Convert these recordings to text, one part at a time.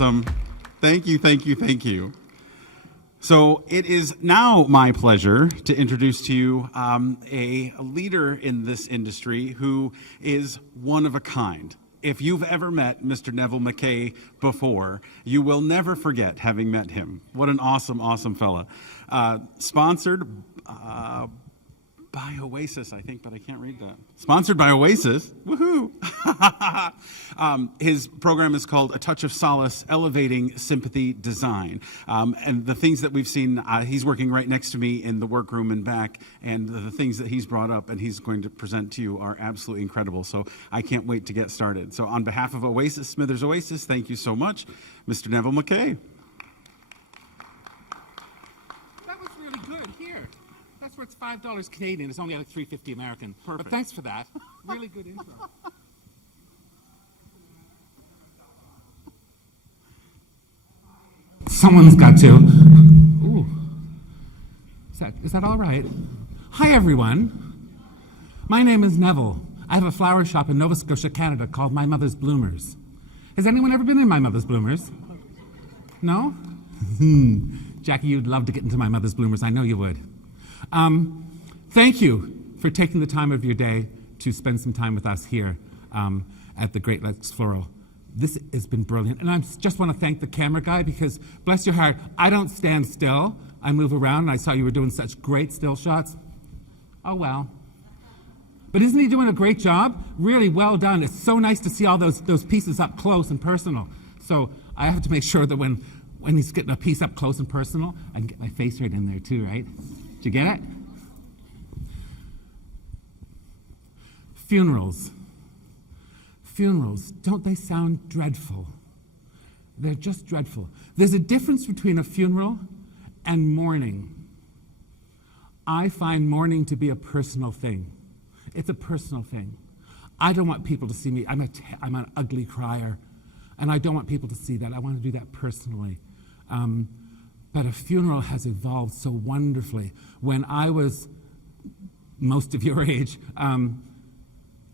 awesome. Thank you, thank you, thank you. So it is now my pleasure to introduce to you a leader in this industry who is one of a kind. If you've ever met Mr. Neville MacKay before, you will never forget having met him. What an awesome, awesome fella. Sponsored by Oasis, I think, but I can't read that. Sponsored by Oasis. Woohoo! His program is called A Touch of Solace, Elevating Sympathy Design. And the things that we've seen, he's working right next to me in the workroom and back, and the things that he's brought up and he's going to present to you are absolutely incredible. So I can't wait to get started. So on behalf of Oasis, Smithers-Oasis, thank you so much, Mr. Neville MacKay. That was really good. Here. That's where it's $5 Canadian. It's only like $3.50 American. Perfect. But thanks for that. Really good intro. Someone's got to. Ooh. Is that all right? Hi, everyone. My name is Neville. I have a flower shop in Nova Scotia, Canada called My Mother's Bloomers. Has anyone ever been in My Mother's Bloomers? No? Jackie, you'd love to get into My Mother's Bloomers. I know you would. Thank you for taking the time of your day to spend some time with us here at the Great Lakes Floral. This has been brilliant. And I just want to thank the camera guy because, bless your heart, I don't stand still. I move around, and I saw you were doing such great still shots. Oh, well. But isn't he doing a great job? Really well done. It's so nice to see all those pieces up close and personal. So I have to make sure that when he's getting a piece up close and personal, I can get my face right in there too, right? Did you get it? Funerals. Funerals, don't they sound dreadful? They're just dreadful. There's a difference between a funeral and mourning. I find mourning to be a personal thing. It's a personal thing. I don't want people to see me. I'm an ugly crier, and I don't want people to see that. I want to do that personally. But a funeral has evolved so wonderfully. When I was most of your age,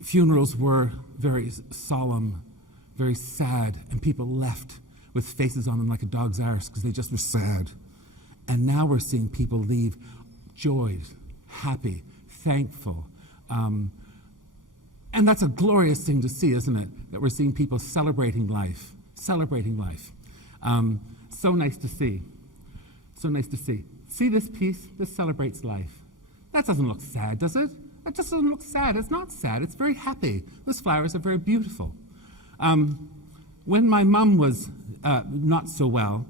funerals were very solemn, very sad, and people left with faces on them like a dog's arse because they just were sad. And now we're seeing people leave joyed, happy, thankful. And that's a glorious thing to see, isn't it? That we're seeing people celebrating life, celebrating life. So nice to see. So nice to see. See this piece? This celebrates life. That doesn't look sad, does it? That just doesn't look sad. It's not sad. It's very happy. Those flowers are very beautiful. When my mum was not so well,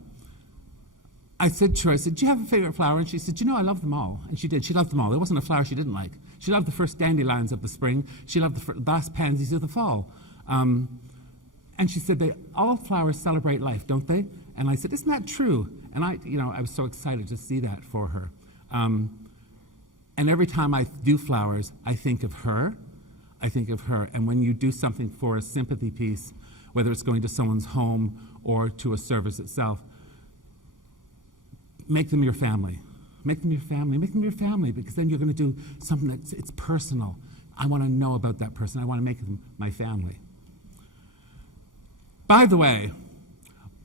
I said to her, do you have a favorite flower? And she said, I love them all. And she did. She loved them all. There wasn't a flower she didn't like. She loved the first dandelions of the spring. She loved the last pansies of the fall. And she said, all flowers celebrate life, don't they? And I said, isn't that true? And I was so excited to see that for her. And every time I do flowers, I think of her. I think of her. And when you do something for a sympathy piece, whether it's going to someone's home or to a service itself, make them your family. Make them your family. Make them your family, because then you're going to do something it's personal. I want to know about that person. I want to make them my family. By the way,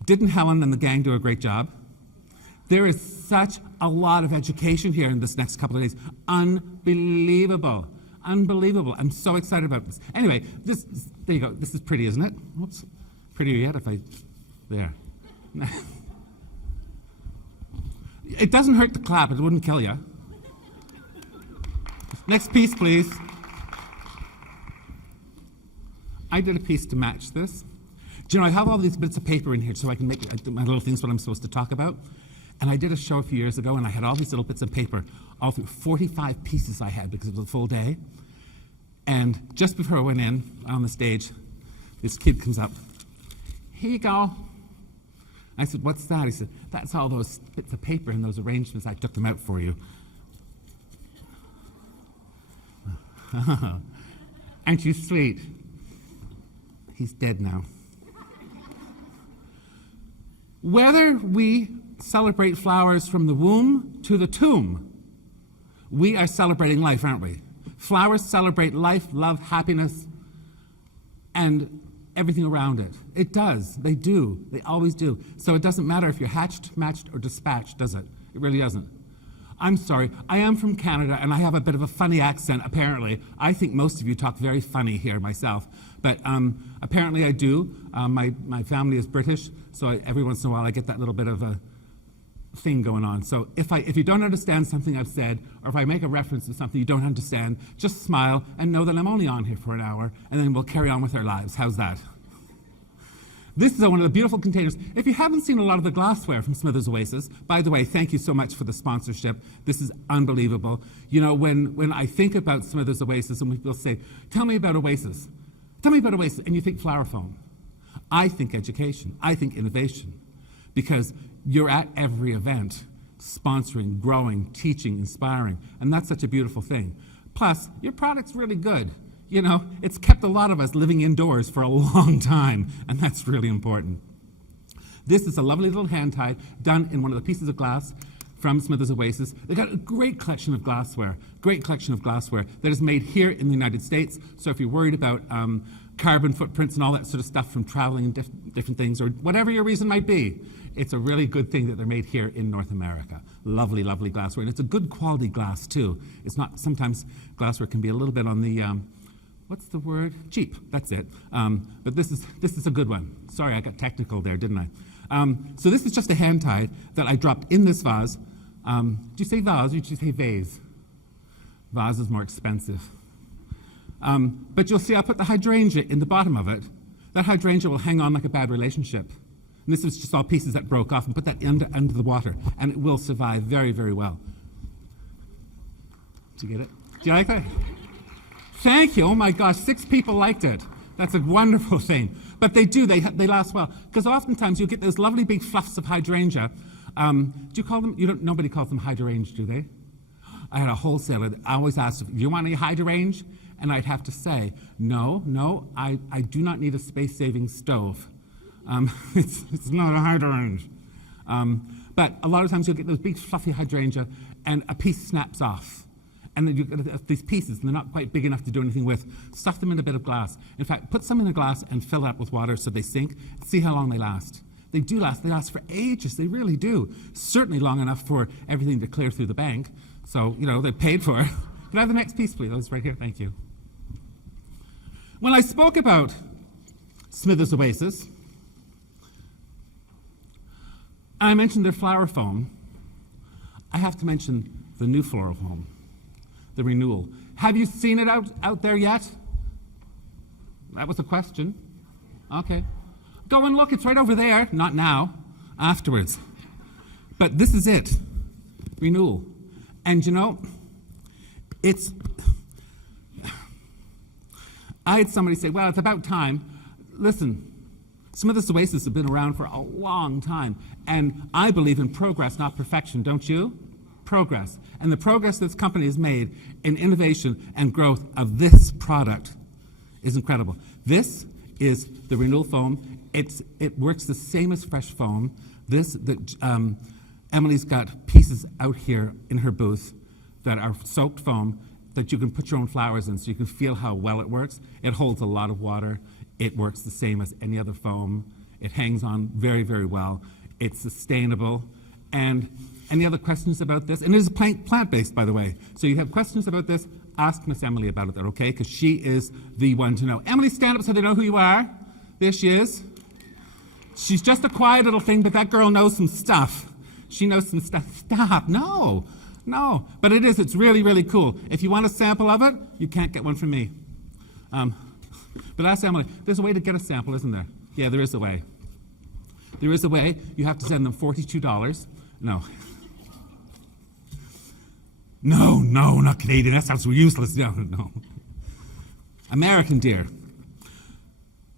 didn't Helen and the gang do a great job? There is such a lot of education here in this next couple of days. Unbelievable. Unbelievable. I'm so excited about this. Anyway, there you go. This is pretty, isn't it? Whoops. Prettier yet if there. It doesn't hurt to clap. It wouldn't kill you. Next piece, please. I did a piece to match this. Do you know, I have all these bits of paper in here so I can make my little things what I'm supposed to talk about. And I did a show a few years ago, and I had all these little bits of paper, all through 45 pieces I had because it was a full day. And just before I went in on the stage, this kid comes up. Here you go. I said, what's that? He said, that's all those bits of paper and those arrangements. I took them out for you. Aren't you sweet? He's dead now. Whether we celebrate flowers from the womb to the tomb, we are celebrating life, aren't we? Flowers celebrate life, love, happiness, and everything around it. It does. They do. They always do. So it doesn't matter if you're hatched, matched, or dispatched, does it? It really doesn't. I'm sorry. I am from Canada, and I have a bit of a funny accent, apparently. I think most of you talk very funny here myself. But apparently I do. My family is British, so every once in a while I get that little bit of a thing going on. So if you don't understand something I've said, or if I make a reference to something you don't understand, just smile and know that I'm only on here for an hour, and then we'll carry on with our lives. How's that? This is one of the beautiful containers. If you haven't seen a lot of the glassware from Smithers-Oasis, by the way, thank you so much for the sponsorship. This is unbelievable. You know, when I think about Smithers-Oasis and people say, tell me about Oasis. Tell me about Oasis, and you think flower foam. I think education. I think innovation. Because you're at every event, sponsoring, growing, teaching, inspiring, and that's such a beautiful thing. Plus, your product's really good. You know, it's kept a lot of us living indoors for a long time, and that's really important. This is a lovely little hand tie done in one of the pieces of glass from Smithers-Oasis. They've got a great collection of glassware that is made here in the United States. So if you're worried about carbon footprints and all that sort of stuff from traveling and different things, or whatever your reason might be, it's a really good thing that they're made here in North America. Lovely, lovely glassware. And it's a good quality glass, too. It's not, sometimes glassware can be a little bit on the, what's the word? Cheap, that's it. But this is a good one. Sorry, I got technical there, didn't I? So this is just a hand tie that I dropped in this vase. Do you say vase or do you say vase? Vase is more expensive. But you'll see I put the hydrangea in the bottom of it. That hydrangea will hang on like a bad relationship. And this is just all pieces that broke off, and put that under the water, and it will survive very, very well. Did you get it? Do you like that? Thank you. Oh my gosh, 6 people liked it. That's a wonderful thing. But they do, they last well. Because oftentimes you'll get those lovely big fluffs of hydrangea. Do you call them, nobody calls them hydrangea, do they? I had a wholesaler that always asked, do you want any hydrangea? And I'd have to say, no, I do not need a space-saving stove. It's not a hydrangea. But a lot of times you'll get those big fluffy hydrangea and a piece snaps off. And then you get these pieces, and they're not quite big enough to do anything with. Stuff them in a bit of glass. In fact, put some in a glass and fill it up with water so they sink. See how long they last. They do last. They last for ages. They really do. Certainly long enough for everything to clear through the bank. So, you know, they paid for it. Can I have the next piece, please? Oh, it's right here. Thank you. When I spoke about Smithers-Oasis, I mentioned their flower foam. I have to mention the new floral foam, the renewal. Have you seen it out there yet? That was a question. Okay. Go and look. It's right over there. Not now. Afterwards. But this is it. Renewal. And you know, I had somebody say, well, it's about time. Listen, Smithers-Oasis have been around for a long time, and I believe in progress, not perfection, don't you? Progress. And the progress this company has made in innovation and growth of this product is incredible. This is the renewal foam. It works the same as fresh foam. Emily's got pieces out here in her booth that are soaked foam that you can put your own flowers in so you can feel how well it works. It holds a lot of water. It works the same as any other foam. It hangs on very, very well. It's sustainable. And any other questions about this? And it is plant-based, by the way. So you have questions about this, ask Miss Emily about it, okay? Because she is the one to know. Emily, stand up so they know who you are. There she is. She's just a quiet little thing, but that girl knows some stuff. She knows some stuff. Stop. No. But it's really, really cool. If you want a sample of it, you can't get one from me. But ask Emily. There's a way to get a sample, isn't there? Yeah, there is a way. There is a way. You have to send them $42. No, not Canadian. That sounds useless. No. American, dear.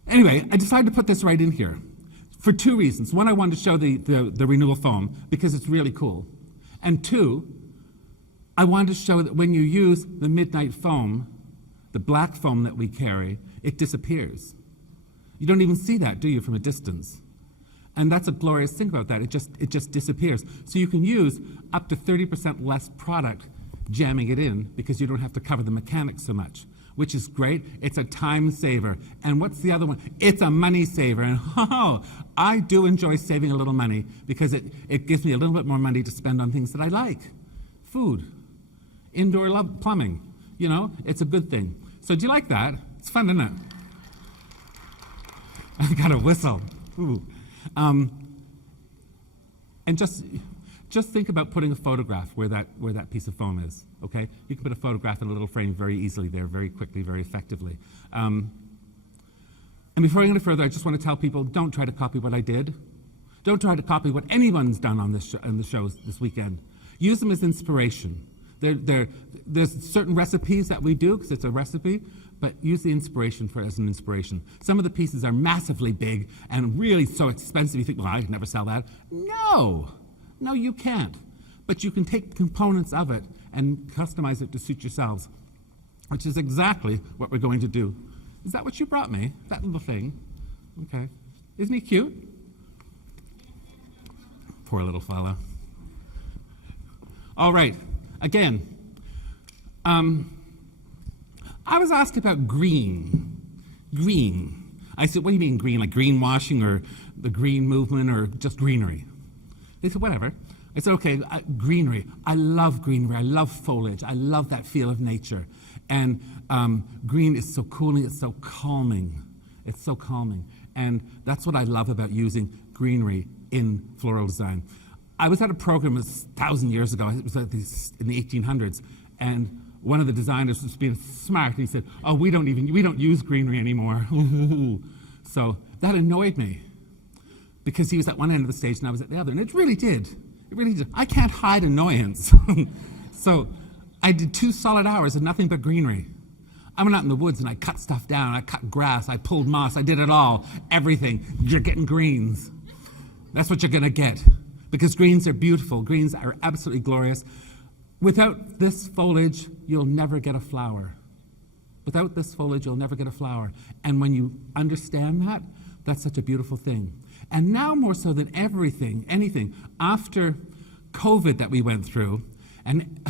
Anyway, I decided to put this right in here for 2 reasons. One, I wanted to show the renewal foam because it's really cool. And 2, I wanted to show that when you use the midnight foam, the black foam that we carry, it disappears. You don't even see that, do you, from a distance? And that's a glorious thing about that. It just disappears. So you can use up to 30% less product jamming it in because you don't have to cover the mechanics so much. which is great. It's a time saver. And what's the other one? It's a money saver. And I do enjoy saving a little money because it gives me a little bit more money to spend on things that I like. Food, indoor plumbing, it's a good thing. So do you like that? It's fun, isn't it? I got a whistle. Ooh. And just think about putting a photograph where that piece of foam is, okay? You can put a photograph in a little frame very easily there, very quickly, very effectively. And before I go any further, I just want to tell people, don't try to copy what I did. Don't try to copy what anyone's done on the shows this weekend. Use them as inspiration. There's certain recipes that we do, because it's a recipe, but use the inspiration as an inspiration. Some of the pieces are massively big and really so expensive, you think, well, I could never sell that. No, you can't. But you can take components of it and customize it to suit yourselves, which is exactly what we're going to do. Is that what you brought me? That little thing? Okay. Isn't he cute? Poor little fella. All right, again, I was asked about green. Green. I said, what do you mean green? Like greenwashing or the green movement or just greenery? They said, whatever. I said, okay, greenery. I love greenery. I love foliage. I love that feel of nature. And green is so cooling. It's so calming. It's so calming. And that's what I love about using greenery in floral design. I was at a program 1,000 years ago. It was in the 1800s. And one of the designers was being smart, and he said, oh, we don't use greenery anymore. So that annoyed me because he was at one end of the stage and I was at the other. And it really did. I can't hide annoyance. So I did 2 solid hours of nothing but greenery. I went out in the woods and I cut stuff down. I cut grass. I pulled moss. I did it all. Everything. You're getting greens. That's what you're going to get because greens are beautiful. Greens are absolutely glorious. Without this foliage, you'll never get a flower. Without this foliage, you'll never get a flower. And when you understand that, that's such a beautiful thing. And now more so than anything, after COVID that we went through, and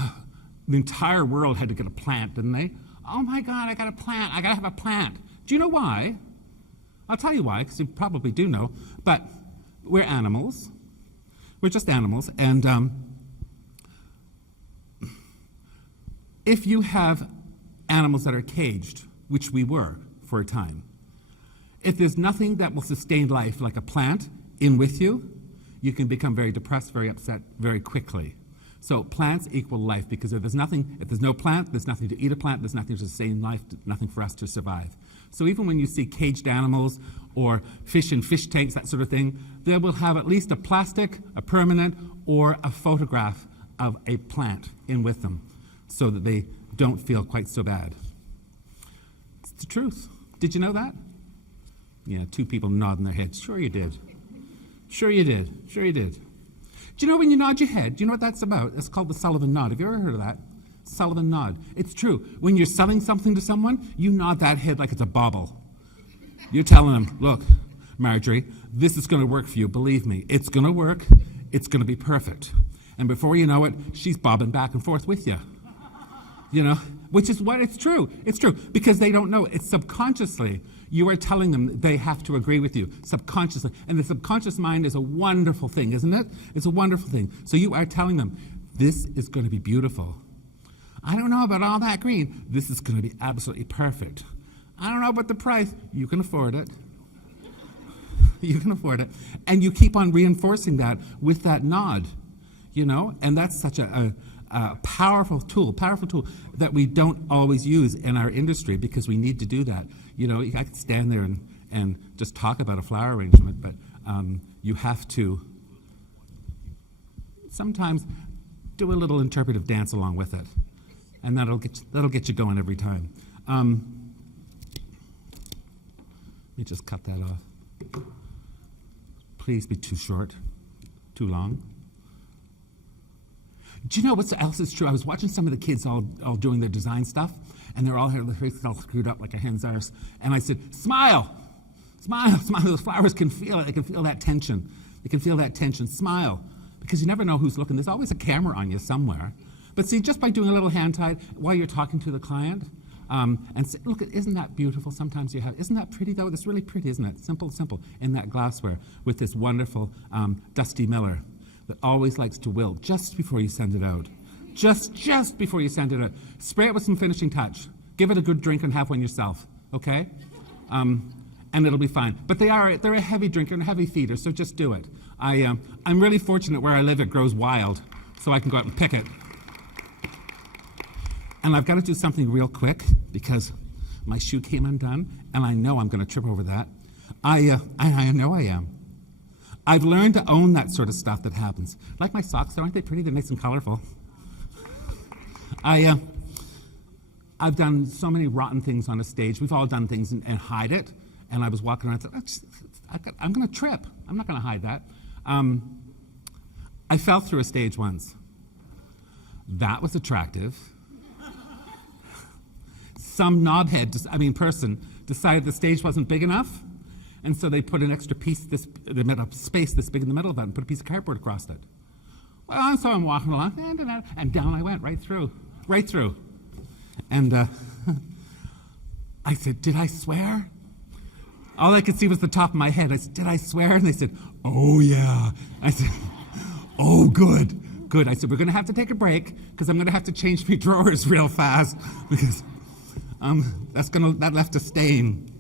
the entire world had to get a plant, didn't they? Oh my God, I got a plant. I got to have a plant. Do you know why? I'll tell you why, because you probably do know. But we're animals. We're just animals. And if you have animals that are caged, which we were for a time, if there's nothing that will sustain life like a plant in with you, you can become very depressed, very upset very quickly. So plants equal life because if there's no plant, there's nothing to eat a plant, there's nothing to sustain life, nothing for us to survive. So even when you see caged animals or fish in fish tanks, that sort of thing, they will have at least a plastic, a permanent, or a photograph of a plant in with them so that they don't feel quite so bad. It's the truth. Did you know that? Yeah, 2 people nodding their heads. Sure you did. Sure you did. Sure you did. Do you know when you nod your head, do you know what that's about? It's called the Sullivan nod. Have you ever heard of that? Sullivan nod. It's true. When you're selling something to someone, you nod that head like it's a bauble. You're telling them, look, Marjorie, this is going to work for you. Believe me, it's going to work. It's going to be perfect. And before you know it, she's bobbing back and forth with you. You know, which is what it's true. It's true because they don't know. It's subconsciously. You are telling them they have to agree with you subconsciously. And the subconscious mind is a wonderful thing, isn't it? It's a wonderful thing. So you are telling them, this is going to be beautiful. I don't know about all that green. This is going to be absolutely perfect. I don't know about the price. You can afford it. You can afford it. And you keep on reinforcing that with that nod, you know? And that's such a powerful tool that we don't always use in our industry because we need to do that. You know, I could stand there and just talk about a flower arrangement, but you have to sometimes do a little interpretive dance along with it, and that'll get you going every time. Let me just cut that off. Please be too short, too long. Do you know what else is true? I was watching some of the kids all doing their design stuff, and they're all here, their faces all screwed up like a hen's arse. And I said, smile, smile, smile. Those flowers can feel it. They can feel that tension. They can feel that tension. Smile, because you never know who's looking. There's always a camera on you somewhere. But see, just by doing a little hand tie while you're talking to the client, And say, look, isn't that beautiful? Sometimes you have, isn't that pretty though? It's really pretty, isn't it? Simple, simple, in that glassware with this wonderful Dusty Miller that always likes to wilt just before you send it out. Just before you send it out. Spray it with some finishing touch. Give it a good drink and have one yourself, okay? And it'll be fine. But they're a heavy drinker and a heavy feeder, so just do it. I'm really fortunate where I live, it grows wild, so I can go out and pick it. And I've got to do something real quick because my shoe came undone, and I know I'm going to trip over that. I know I am. I've learned to own that sort of stuff that happens. Like my socks, aren't they pretty? They're nice and colorful. I've done so many rotten things on a stage. We've all done things and hide it. And I was walking around and thought, I'm going to trip. I'm not going to hide that. I fell through a stage once. That was attractive. Some person decided the stage wasn't big enough, and so they put an extra piece, they made a space this big in the middle of it and put a piece of cardboard across it. Well, so I'm walking along, and down I went, right through. And I said, did I swear? All I could see was the top of my head. I said, did I swear? And they said, oh, yeah. I said, oh, good. I said, we're going to have to take a break because I'm going to have to change my drawers real fast because that left a stain.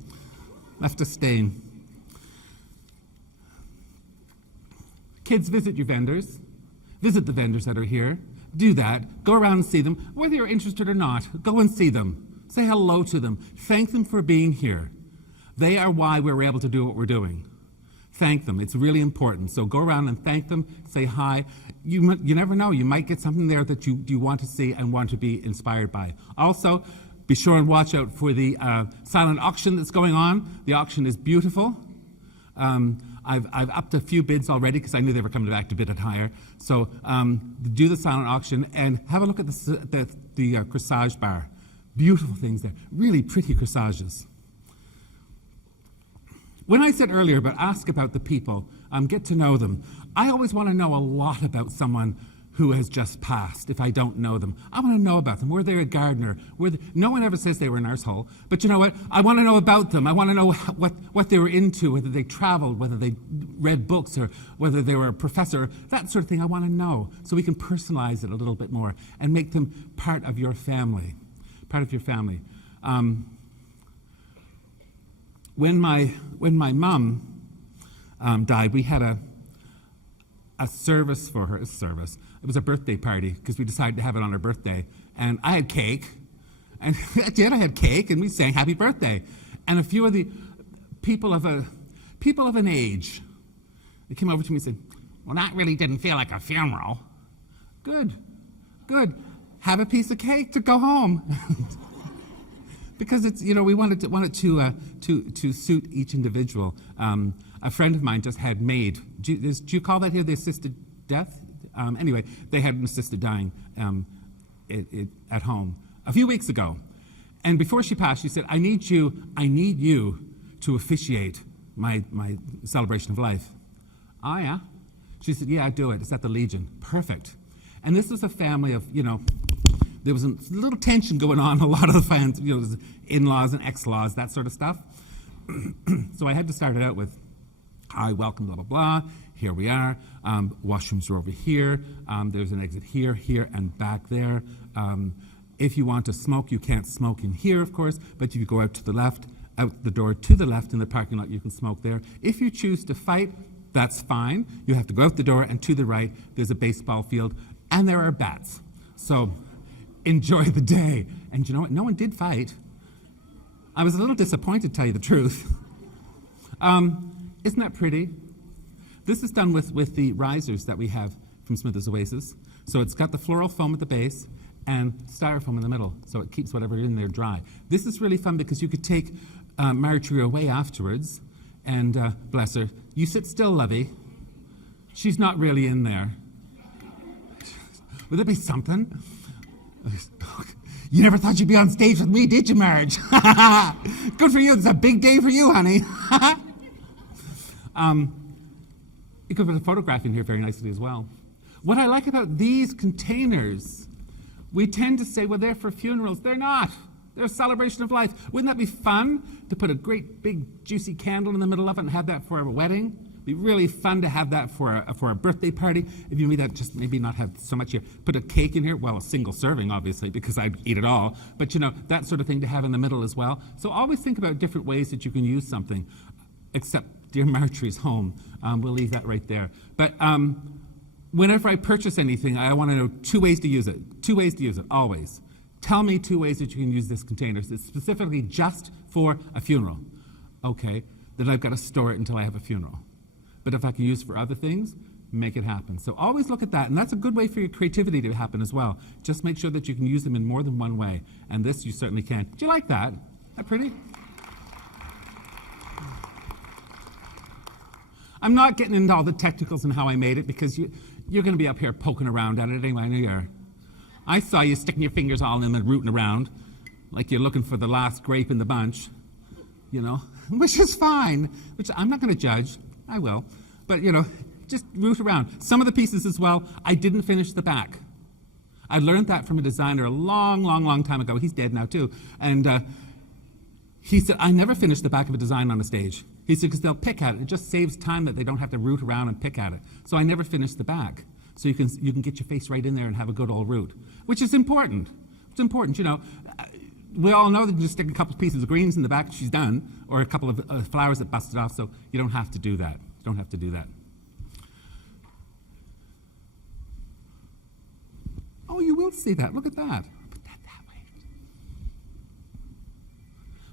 Kids, visit your vendors. Visit the vendors that are here. Do that. Go around and see them. Whether you're interested or not, go and see them. Say hello to them. Thank them for being here. They are why we're able to do what we're doing. Thank them. It's really important. So go around and thank them. Say hi. You never know. You might get something there that you want to see and want to be inspired by. Also, be sure and watch out for the silent auction that's going on. The auction is beautiful. I've upped a few bids already because I knew they were coming back to bid it higher. So do the silent auction and have a look at the corsage bar. Beautiful things there. Really pretty corsages. When I said earlier about ask about the people, get to know them, I always want to know a lot about someone who has just passed if I don't know them. I want to know about them. Were they a gardener? No one ever says they were an arsehole, but you know what? I want to know about them. I want to know what they were into, whether they traveled, whether they read books, or whether they were a professor, that sort of thing I want to know, so we can personalize it a little bit more and make them part of your family. When my mom died, we had a service for her. It was a birthday party because we decided to have it on her birthday, and I had cake, and I had cake, and we sang "Happy Birthday," and a few of the people of an age, they came over to me and said, "Well, that really didn't feel like a funeral." Good. Have a piece of cake to go home. Because it's, we wanted to suit each individual. A friend of mine just had MAID. Do you call that here the assisted death? Anyway, they had an assisted dying at home a few weeks ago. And before she passed, she said, I need you to officiate my celebration of life. Oh, yeah? She said, yeah, do it. It's at the Legion. Perfect. And this was a family of, there was a little tension going on, a lot of the fans, in-laws and ex-laws, that sort of stuff. So I had to start it out with, hi, welcome, blah, blah, blah. Here we are. Washrooms are over here. There's an exit here, and back there. If you want to smoke, you can't smoke in here, of course, but if you go out to the left, out the door to the left in the parking lot, you can smoke there. If you choose to fight, that's fine. You have to go out the door, and to the right, there's a baseball field, and there are bats. So enjoy the day. And you know what? No one did fight. I was a little disappointed, to tell you the truth. Isn't that pretty? This is done with the risers that we have from Smithers-Oasis. So it's got the floral foam at the base and styrofoam in the middle, so it keeps whatever in there dry. This is really fun because you could take Marjorie away afterwards, and bless her, you sit still, lovey. She's not really in there. Would there be something? You never thought you'd be on stage with me, did you, Marge? Good for you. It's a big day for you, honey. You could put a photograph in here very nicely as well. What I like about these containers, we tend to say, well, they're for funerals. They're not. They're a celebration of life. Wouldn't that be fun to put a great big juicy candle in the middle of it and have that for a wedding? It'd be really fun to have that for a birthday party. If you made that, just maybe not have so much here. Put a cake in here, well, a single serving, obviously, because I'd eat it all. But, you know, that sort of thing to have in the middle as well. So always think about different ways that you can use something, except dear Marjorie's home. We'll leave that right there. But whenever I purchase anything, I want to know 2 ways to use it. 2 ways to use it, always. Tell me 2 ways that you can use this container. It's specifically just for a funeral. Okay, then I've got to store it until I have a funeral. But if I can use it for other things, make it happen. So always look at that, and that's a good way for your creativity to happen as well. Just make sure that you can use them in more than one way, and this you certainly can. Do you like that? Isn't that pretty? I'm not getting into all the technicals and how I made it, because you're going to be up here poking around at it anyway. I know you are. I saw you sticking your fingers all in them and rooting around like you're looking for the last grape in the bunch, you know, which is fine, which I'm not going to judge. I will. But, you know, just root around. Some of the pieces as well, I didn't finish the back. I learned that from a designer a long, long, long time ago. He's dead now, too. And he said, I never finished the back of a design on a stage. He said, because they'll pick at it. It just saves time that they don't have to root around and pick at it. So I never finished the back. So you can get your face right in there and have a good old root, which is important. It's important, you know. We all know that you just stick a couple of pieces of greens in the back, she's done, or a couple of flowers that busted off, so you don't have to do that. You don't have to do that. Oh, you will see that. Look at that. Put that way.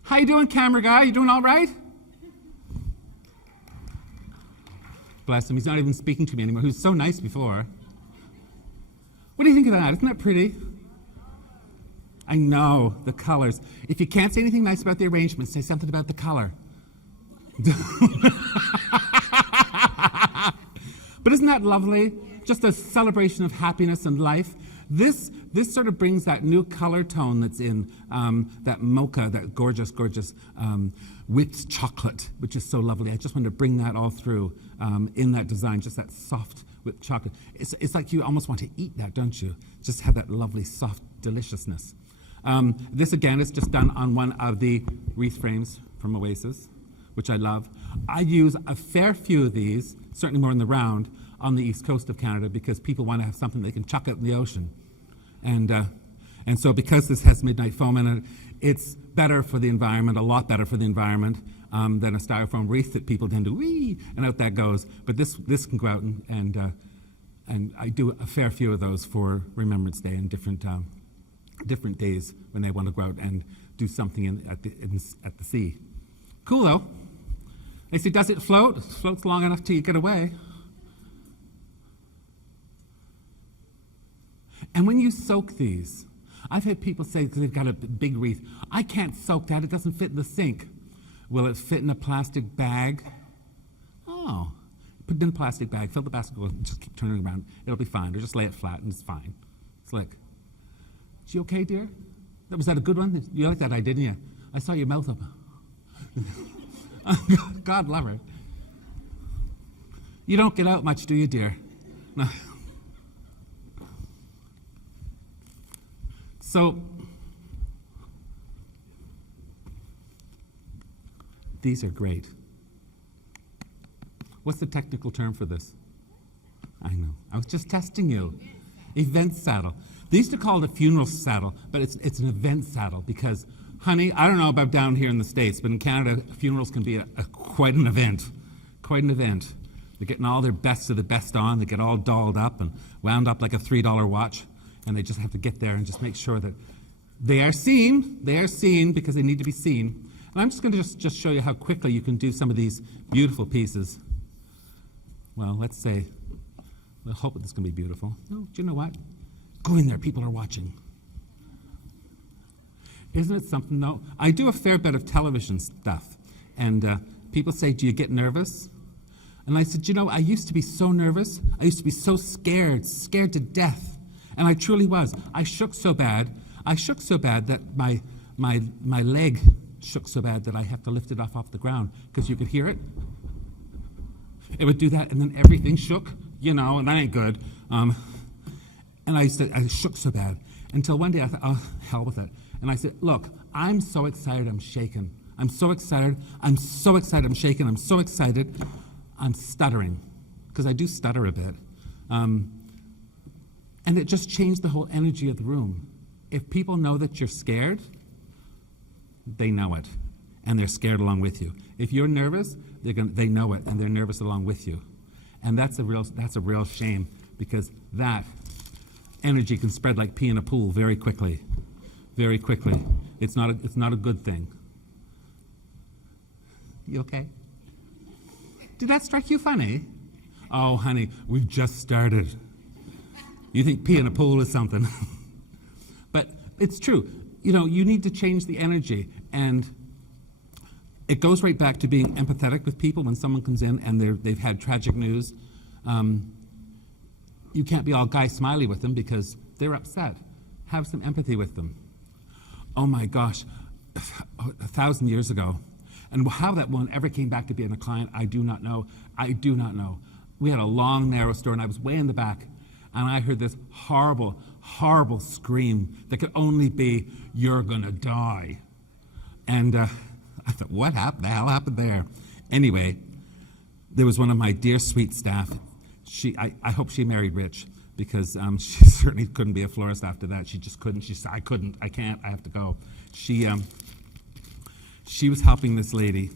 How you doing, camera guy? You doing all right? Bless him. He's not even speaking to me anymore. He was so nice before. What do you think of that? Isn't that pretty? I know, the colors. If you can't say anything nice about the arrangement, say something about the color. But isn't that lovely? Just a celebration of happiness and life. This sort of brings that new color tone that's in that mocha, that gorgeous, gorgeous whipped chocolate, which is so lovely. I just wanted to bring that all through in that design, just that soft whipped chocolate. It's like you almost want to eat that, don't you? Just have that lovely, soft deliciousness. This, again, is just done on one of the wreath frames from Oasis, which I love. I use a fair few of these, certainly more in the round, on the east coast of Canada, because people want to have something they can chuck out in the ocean. And so because this has midnight foam in it, it's better for the environment, a lot better for the environment than a styrofoam wreath that people tend to wee, and out that goes. But this can go out, and I do a fair few of those for Remembrance Day and different days when they want to go out and do something at the sea. Cool, though. They say, does it float? It floats long enough till you get away. And when you soak these, I've had people say, because they've got a big wreath, I can't soak that, it doesn't fit in the sink. Will it fit in a plastic bag? Oh, put it in a plastic bag, fill the basket, and just keep turning it around. It'll be fine, or just lay it flat and it's fine. Slick. Is she okay, dear? Was that a good one? You like that, didn't you? I saw your mouth up. God love her. You don't get out much, do you, dear? No. So, these are great. What's the technical term for this? I know. I was just testing you. Event saddle. They used to call it a funeral saddle, but it's an event saddle because, honey, I don't know about down here in the States, but in Canada, funerals can be quite an event. Quite an event. They're getting all their best of the best on. They get all dolled up and wound up like a $3 watch. And they just have to get there and just make sure that they are seen. They are seen because they need to be seen. And I'm just going to just show you how quickly you can do some of these beautiful pieces. Well, let's say, I hope that this is going to be beautiful. No, do you know what? Go in there. People are watching. Isn't it something? No. I do a fair bit of television stuff. And people say, do you get nervous? And I said, you know, I used to be so nervous. I used to be so scared to death. And I truly was. I shook so bad that my leg shook so bad that I have to lift it off the ground because you could hear it. It would do that, and then everything shook, you know, and that ain't good. And I shook so bad until one day I thought, oh, hell with it. And I said, look, I'm so excited, I'm shaken. I'm so excited, I'm so excited, I'm shaken, I'm so excited, I'm stuttering, because I do stutter a bit. And it just changed the whole energy of the room. If people know that you're scared, they know it, and they're scared along with you. If you're nervous, they know it, and they're nervous along with you. And that's a real shame, because that energy can spread like pee in a pool very quickly, very quickly. It's not a good thing. You okay? Did that strike you funny? Oh, honey, we've just started. You think pee in a pool is something. But it's true. You know, you need to change the energy. And it goes right back to being empathetic with people when someone comes in and they've had tragic news. You can't be all Guy Smiley with them because they're upset. Have some empathy with them. Oh my gosh, 1,000 years ago. And how that one ever came back to being a client, I do not know. I do not know. We had a long, narrow store, and I was way in the back, and I heard this horrible, horrible scream that could only be, "You're gonna die." And I thought, what happened? The hell happened there? Anyway, there was one of my dear, sweet staff. I hope she married rich, because she certainly couldn't be a florist after that. She just couldn't. She said, I couldn't. I can't. I have to go. She was helping this lady,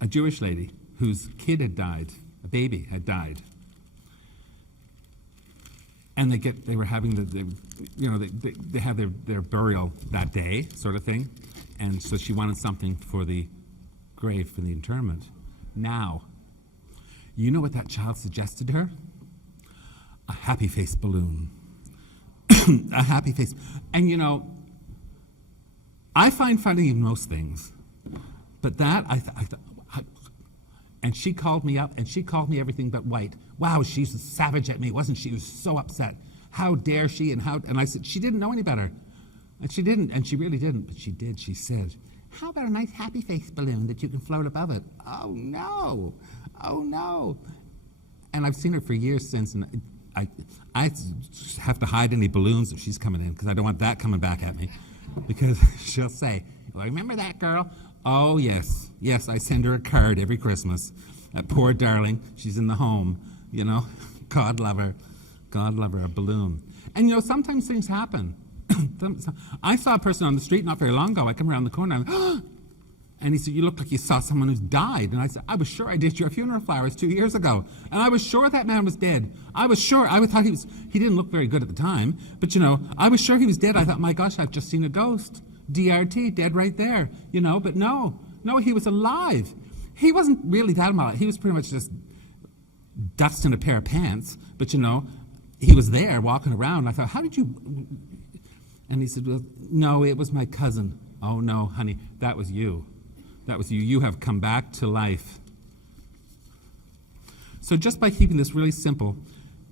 a Jewish lady, whose kid had died, a baby had died. And they were having they had their burial that day, sort of thing. And so she wanted something for the grave, for the interment. Now, you know what that child suggested her? A happy face balloon. A happy face. And you know, I find funny in most things, but that, and she called me up, and she called me everything but white. Wow, she's savage at me, wasn't she? She was so upset. How dare she, and I said, she didn't know any better. And she didn't, and she really didn't, but she did. She said, how about a nice happy face balloon that you can float above it? Oh no, oh no. And I've seen her for years since, and I have to hide any balloons if she's coming in, because I don't want that coming back at me. Because she'll say, well, remember that girl? Oh, yes. Yes, I send her a card every Christmas. That poor darling, she's in the home, you know. God love her. God love her, a balloon. And, you know, sometimes things happen. I saw a person on the street not very long ago. I come around the corner, and he said, you look like you saw someone who's died. And I said, I was sure I did your funeral flowers 2 years ago. And I was sure that man was dead. I was sure. I thought he didn't look very good at the time. But, you know, I was sure he was dead. I thought, my gosh, I've just seen a ghost. DRT, dead right there. You know, but no, he was alive. He wasn't really that alive. He was pretty much just dust in a pair of pants. But, you know, he was there walking around. I thought, how did you... And he said, well, no, it was my cousin. Oh, no, honey, that was you. That was you. You have come back to life. So just by keeping this really simple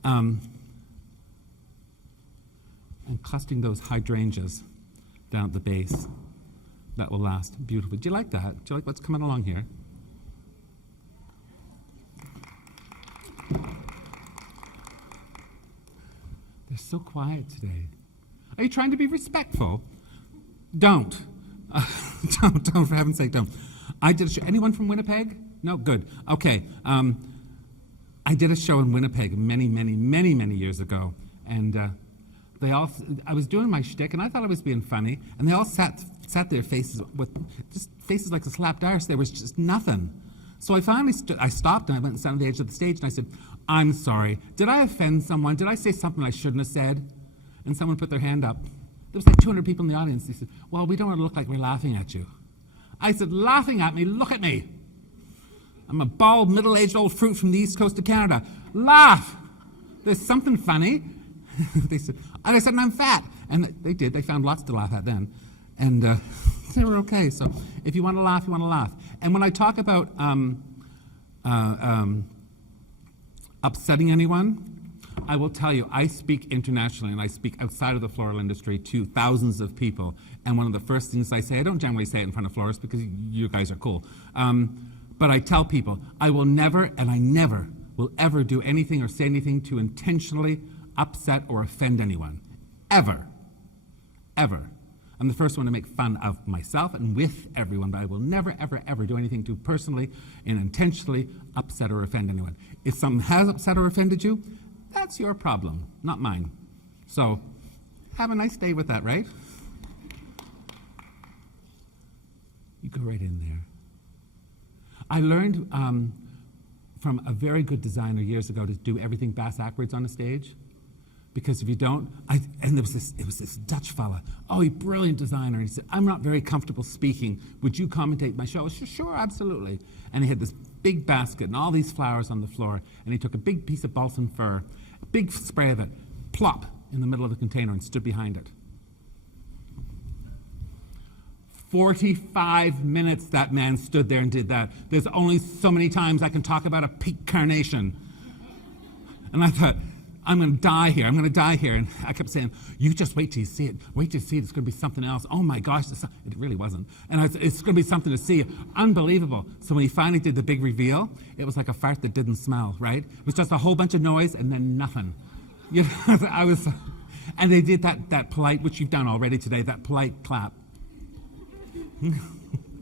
and clustering those hydrangeas down at the base, that will last beautifully. Do you like that? Do you like what's coming along here? They're so quiet today. Are you trying to be respectful? Don't. Don't, for heaven's sake, don't. I did a show. Anyone from Winnipeg? No? Good. Okay. I did a show in Winnipeg many, many, many, many years ago. And I was doing my shtick, and I thought I was being funny, and they all sat there faces with just faces like a slapped arse. There was just nothing. So I finally I stopped, and I went and sat on the edge of the stage, and I said, I'm sorry. Did I offend someone? Did I say something I shouldn't have said? And someone put their hand up. There was like 200 people in the audience. They said, well, we don't want to look like we're laughing at you. I said, laughing at me? Look at me. I'm a bald, middle-aged old fruit from the east coast of Canada. Laugh. There's something funny. They said, and I said, and I'm fat. And they did. They found lots to laugh at then. And they were okay. So if you want to laugh, you want to laugh. And when I talk about upsetting anyone, I will tell you, I speak internationally, and I speak outside of the floral industry to thousands of people. And one of the first things I say, I don't generally say it in front of florists because you guys are cool. But I tell people, I will never, and I never will ever do anything or say anything to intentionally upset or offend anyone. Ever. Ever. I'm the first one to make fun of myself and with everyone, but I will never, ever, ever do anything to personally and intentionally upset or offend anyone. If something has upset or offended you, that's your problem, not mine. So have a nice day with that, right? You go right in there. I learned from a very good designer years ago to do everything backwards on a stage. Because if you don't, and it was this Dutch fella, a brilliant designer. And he said, I'm not very comfortable speaking. Would you commentate my show? I said, sure, absolutely. And he had this big basket and all these flowers on the floor. And he took a big piece of balsam fir, a big spray of it, plop, in the middle of the container and stood behind it. 45 minutes that man stood there and did that. There's only so many times I can talk about a pink carnation. And I thought, I'm going to die here. I'm going to die here. And I kept saying, you just wait till you see it. Wait till you see it. It's going to be something else. Oh, my gosh. It really wasn't. And it's going to be something to see. Unbelievable. So when he finally did the big reveal, it was like a fart that didn't smell, right? It was just a whole bunch of noise and then nothing. You know, and they did that polite, which you've done already today, that polite clap.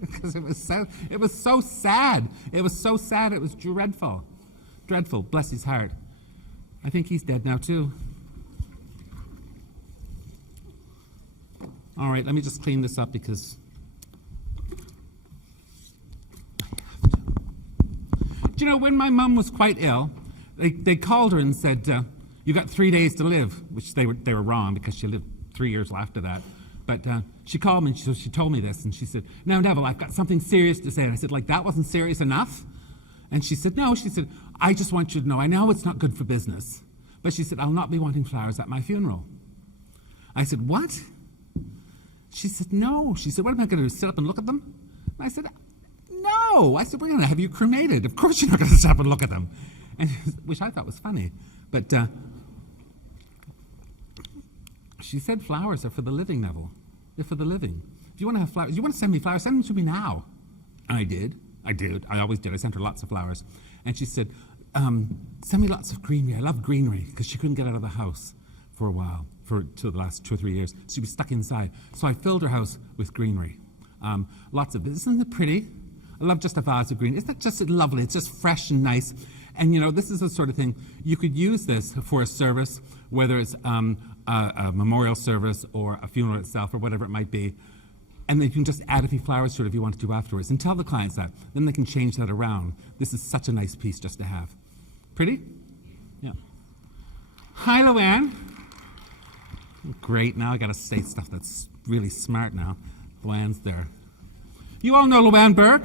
Because it was so sad. It was so sad. It was dreadful. Dreadful. Bless his heart. I think he's dead now, too. All right, let me just clean this up because I have to. Do you know, when my mum was quite ill, they called her and said, you got 3 days to live, which they were wrong because she lived 3 years after that. But she called me and she told me this, and she said, now, Neville, I've got something serious to say. And I said, like, that wasn't serious enough? And she said, no. She said, I just want you to know, I know it's not good for business, but she said, I'll not be wanting flowers at my funeral. I said, what? She said, no. She said, what am I going to do, sit up and look at them? And I said, no. I said, we're going to have you cremated. Of course you're not going to sit up and look at them. And which I thought was funny. But she said flowers are for the living, Neville. They're for the living. If you want to have flowers, you want to send me flowers, send them to me now. And I did. I always did. I sent her lots of flowers. And she said, send me lots of greenery. I love greenery, because she couldn't get out of the house for a while, to the last 2 or 3 years. She was stuck inside. So I filled her house with greenery. Lots of it. Isn't it pretty? I love just a vase of green. Isn't it just lovely? It's just fresh and nice. And, you know, this is the sort of thing, you could use this for a service, whether it's a memorial service or a funeral itself or whatever it might be. And then you can just add a few flowers to it if you want to do afterwards. And tell the clients that. Then they can change that around. This is such a nice piece just to have. Pretty? Yeah. Hi, Luann. Great. Now I got to say stuff that's really smart now. Luann's there. You all know Luann Burke?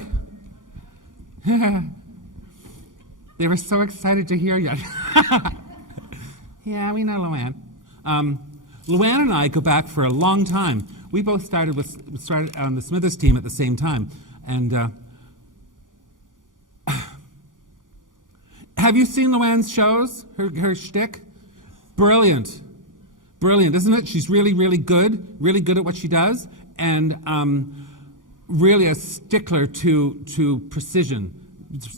They were so excited to hear you. Yeah, we know Luann. Luann and I go back for a long time. We both started on the Smithers team at the same time. And have you seen Luann's shows, her shtick? Brilliant. Brilliant, isn't it? She's really, really good at what she does, and really a stickler to precision.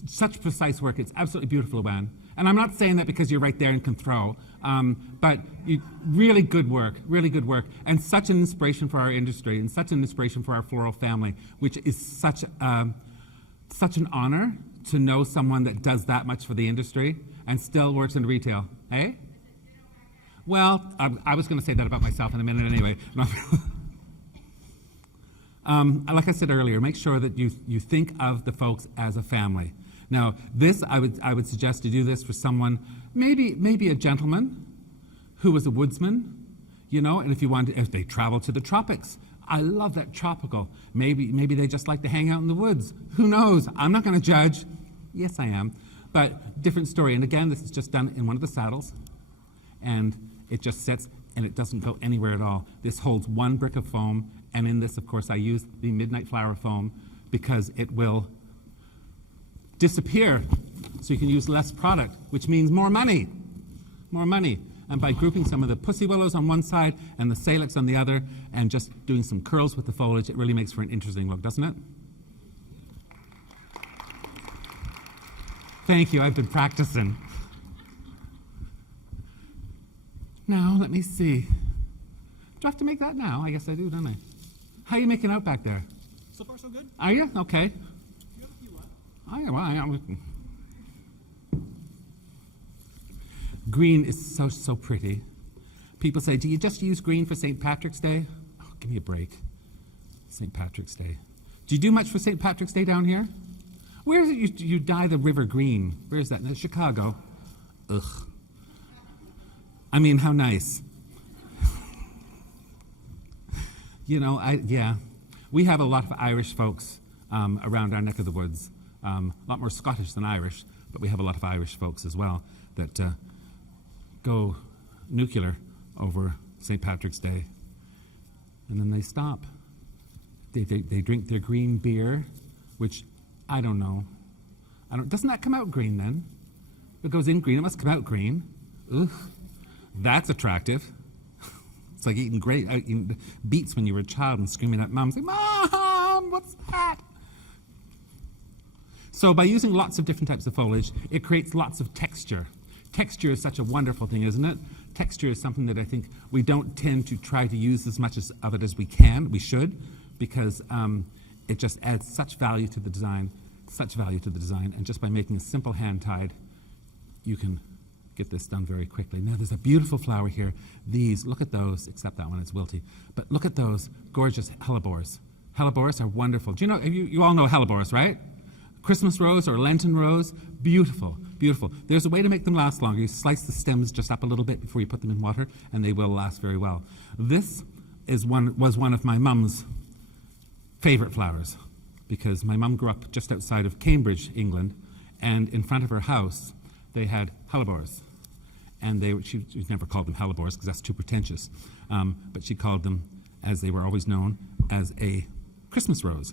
Such precise work. It's absolutely beautiful, Luann. And I'm not saying that because you're right there and can throw, but really good work, and such an inspiration for our industry, and such an inspiration for our floral family, which is such an honor to know someone that does that much for the industry and still works in retail. Eh? Well, I was going to say that about myself in a minute anyway. Like I said earlier, make sure that you think of the folks as a family. Now, this I would suggest to do this for someone, maybe a gentleman who was a woodsman, you know, and if they travel to the tropics. I love that tropical. Maybe they just like to hang out in the woods. Who knows? I'm not going to judge. Yes, I am. But different story. And again, this is just done in one of the saddles, and it just sits, and it doesn't go anywhere at all. This holds one brick of foam, and in this, of course, I use the Midnight Flower foam because it will disappear, so you can use less product, which means more money. More money. And by grouping some of the pussy willows on one side and the salix on the other, and just doing some curls with the foliage, it really makes for an interesting look, doesn't it? Thank you, I've been practicing. Now, let me see. Do I have to make that now? I guess I do, don't I? How are you making out back there? So far, so good. Are you? Okay. You have a few left. Green is so, so pretty. People say, do you just use green for St. Patrick's Day? Oh, give me a break. St. Patrick's Day. Do you do much for St. Patrick's Day down here? Where is it you dye the river green? Where is that? In Chicago? Ugh. I mean, how nice. We have a lot of Irish folks around our neck of the woods. A lot more Scottish than Irish, but we have a lot of Irish folks as well that go nuclear over St. Patrick's Day. And then they stop. They drink their green beer, which I don't know. Doesn't that come out green then? If it goes in green, it must come out green. Ugh, that's attractive. It's like eating beets when you were a child and screaming at mom, saying, "Mom, what's that?" So by using lots of different types of foliage, it creates lots of texture. Texture is such a wonderful thing, isn't it? Texture is something that I think we don't tend to try to use as much of it as we can. We should, because it just adds such value to the design, and just by making a simple hand-tied, you can get this done very quickly. Now there's a beautiful flower here. These, look at those, except that one, it's wilty. But look at those gorgeous hellebores. Hellebores are wonderful. Do you know, you all know hellebores, right? Christmas rose or Lenten rose, beautiful, beautiful. There's a way to make them last longer. You slice the stems just up a little bit before you put them in water, and they will last very well. This was one of my mum's favorite flowers, because my mum grew up just outside of Cambridge, England, and in front of her house, they had hellebores. And she never called them hellebores because that's too pretentious. But she called them, as they were always known, as a Christmas rose.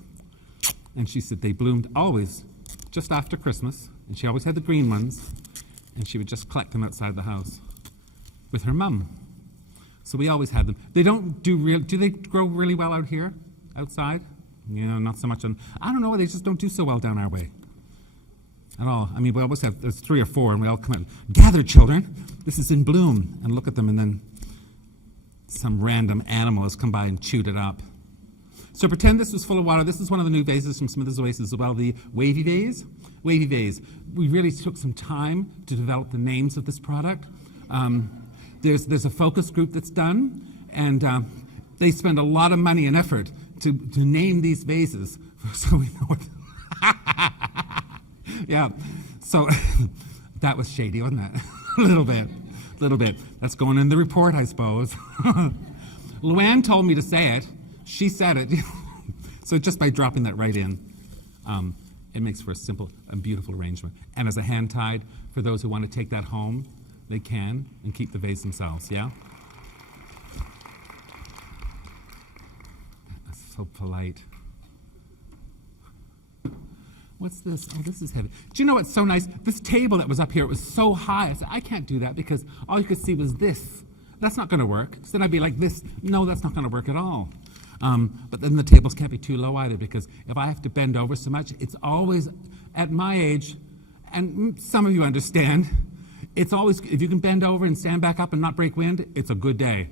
And she said they bloomed always just after Christmas, and she always had the green ones, and she would just collect them outside the house with her mum. So we always had them. They don't do they grow really well out here, outside? Not so much I don't know, they just don't do so well down our way. At all. I mean, we always have, there's 3 or 4, and we all come out, gather, children, this is in bloom, and look at them, and then some random animal has come by and chewed it up. So pretend this was full of water. This is one of the new vases from Smithers-Oasis as well, the wavy vase. Wavy vase. We really took some time to develop the names of this product. There's a focus group that's done, and they spend a lot of money and effort to name these vases, so we know what. Yeah, so that was shady, wasn't it? A little bit. That's going in the report, I suppose. Luann told me to say it. She said it. So just by dropping that right in, it makes for a simple and beautiful arrangement. And as a hand-tied, for those who want to take that home, they can, and keep the vase themselves, yeah? That's so polite. What's this? Oh, this is heavy. Do you know what's so nice? This table that was up here, it was so high. I said, I can't do that because all you could see was this. That's not going to work. So then I'd be like this. No, that's not going to work at all. But then the tables can't be too low either, because if I have to bend over so much, it's always, at my age, and some of you understand, it's always, if you can bend over and stand back up and not break wind, it's a good day.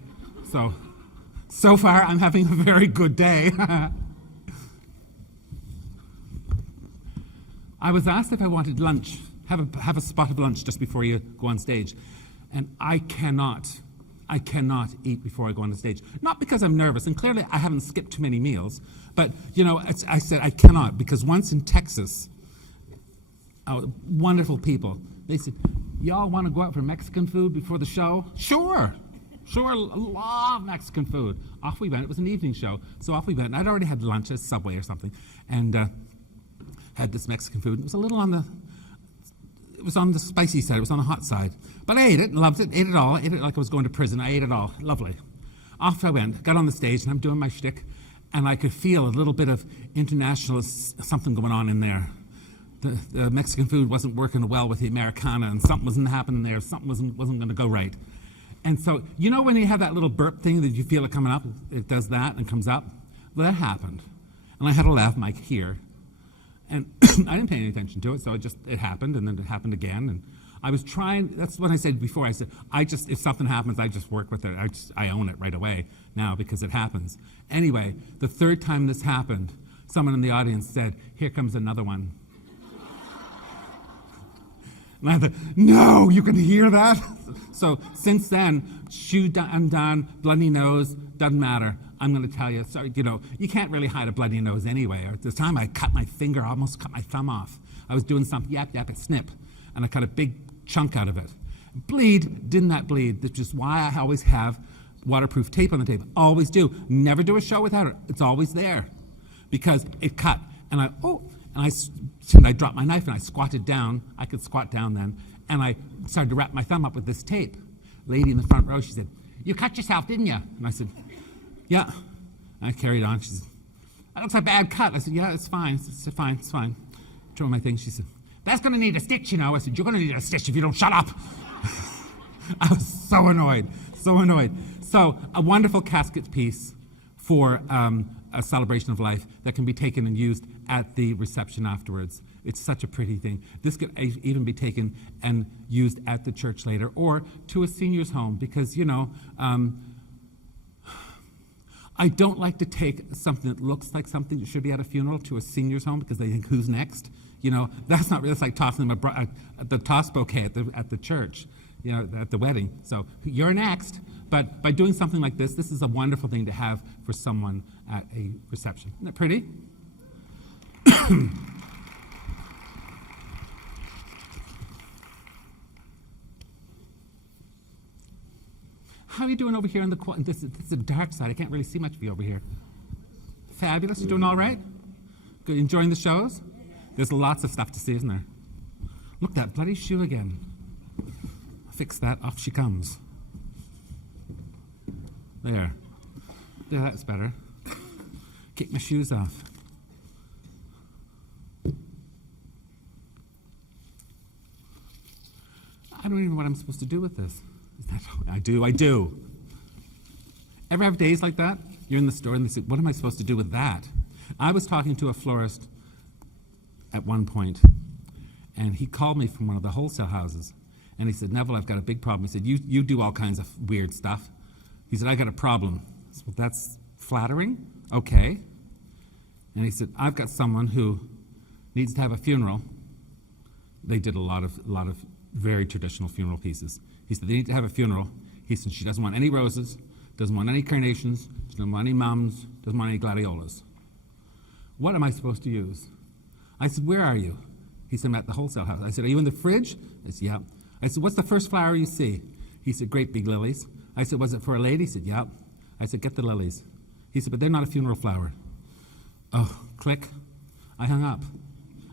So far, I'm having a very good day. I was asked if I wanted lunch, have a spot of lunch just before you go on stage. And I cannot eat before I go on the stage. Not because I'm nervous, and clearly I haven't skipped too many meals, but I said I cannot, because once in Texas, wonderful people, they said, y'all want to go out for Mexican food before the show? Sure, love Mexican food. Off we went. It was an evening show, so off we went. And I'd already had lunch at Subway or something, and had this Mexican food. It was a little on the spicy side, it was on the hot side. But I ate it, loved it, ate it all, ate it like I was going to prison. I ate it all, lovely. Off I went, got on the stage, and I'm doing my shtick, and I could feel a little bit of international something going on in there. The Mexican food wasn't working well with the Americana, and something wasn't happening there, something wasn't going to go right. And so, when you have that little burp thing that you feel it coming up, it does that and comes up? Well, that happened. And I had a lav mic here. And I didn't pay any attention to it, so it happened, and then it happened again, and I was trying, that's what I said before. I said, if something happens, I just work with it. I own it right away now because it happens. Anyway, the third time this happened, someone in the audience said, here comes another one. And I thought, no, you can hear that? So since then, shoe undone, bloody nose, doesn't matter. I'm going to tell you, sorry, you can't really hide a bloody nose anyway. At this time, I cut my finger, almost cut my thumb off. I was doing something, yap, a snip, and I cut a big chunk out of it. Bleed, didn't that bleed? That's just why I always have waterproof tape on the tape. Always do. Never do a show without it. It's always there because it cut. And I dropped my knife and I squatted down. I could squat down then. And I started to wrap my thumb up with this tape. Lady in the front row, she said, you cut yourself, didn't you? And I said, yeah. And I carried on. She said, that looks like a bad cut. I said, yeah, it's fine. It's fine. Throw my thing. She said, that's going to need a stitch, I said, you're going to need a stitch if you don't shut up. I was so annoyed. So a wonderful casket piece for a celebration of life that can be taken and used at the reception afterwards. It's such a pretty thing. This could even be taken and used at the church later or to a senior's home because, I don't like to take something that looks like something that should be at a funeral to a senior's home because they think, who's next? That's not really, it's like tossing them the toss bouquet at the church, at the wedding. So you're next. But by doing something like this is a wonderful thing to have for someone at a reception. Isn't it pretty? How are you doing over here in the corner? This is the dark side. I can't really see much of you over here. Fabulous. You doing all right? Good. Enjoying the shows? There's lots of stuff to see, isn't there? Look, that bloody shoe again. Fix that. Off she comes. There. Yeah, that's better. Kick my shoes off. I don't even know what I'm supposed to do with this. I do. Ever have days like that? You're in the store and they say, what am I supposed to do with that? I was talking to a florist at one point, and he called me from one of the wholesale houses, and he said, Neville, I've got a big problem. He said, you do all kinds of weird stuff. He said, I got a problem. I said, well, that's flattering. Okay. And he said, I've got someone who needs to have a funeral. They did a lot of very traditional funeral pieces. He said, they need to have a funeral. He said, she doesn't want any roses, doesn't want any carnations, she doesn't want any mums, doesn't want any gladiolas. What am I supposed to use? I said, where are you? He said, I'm at the wholesale house. I said, are you in the fridge? I said, yeah. I said, what's the first flower you see? He said, great big lilies. I said, was it for a lady? He said, yeah. I said, get the lilies. He said, but they're not a funeral flower. Oh, click. I hung up.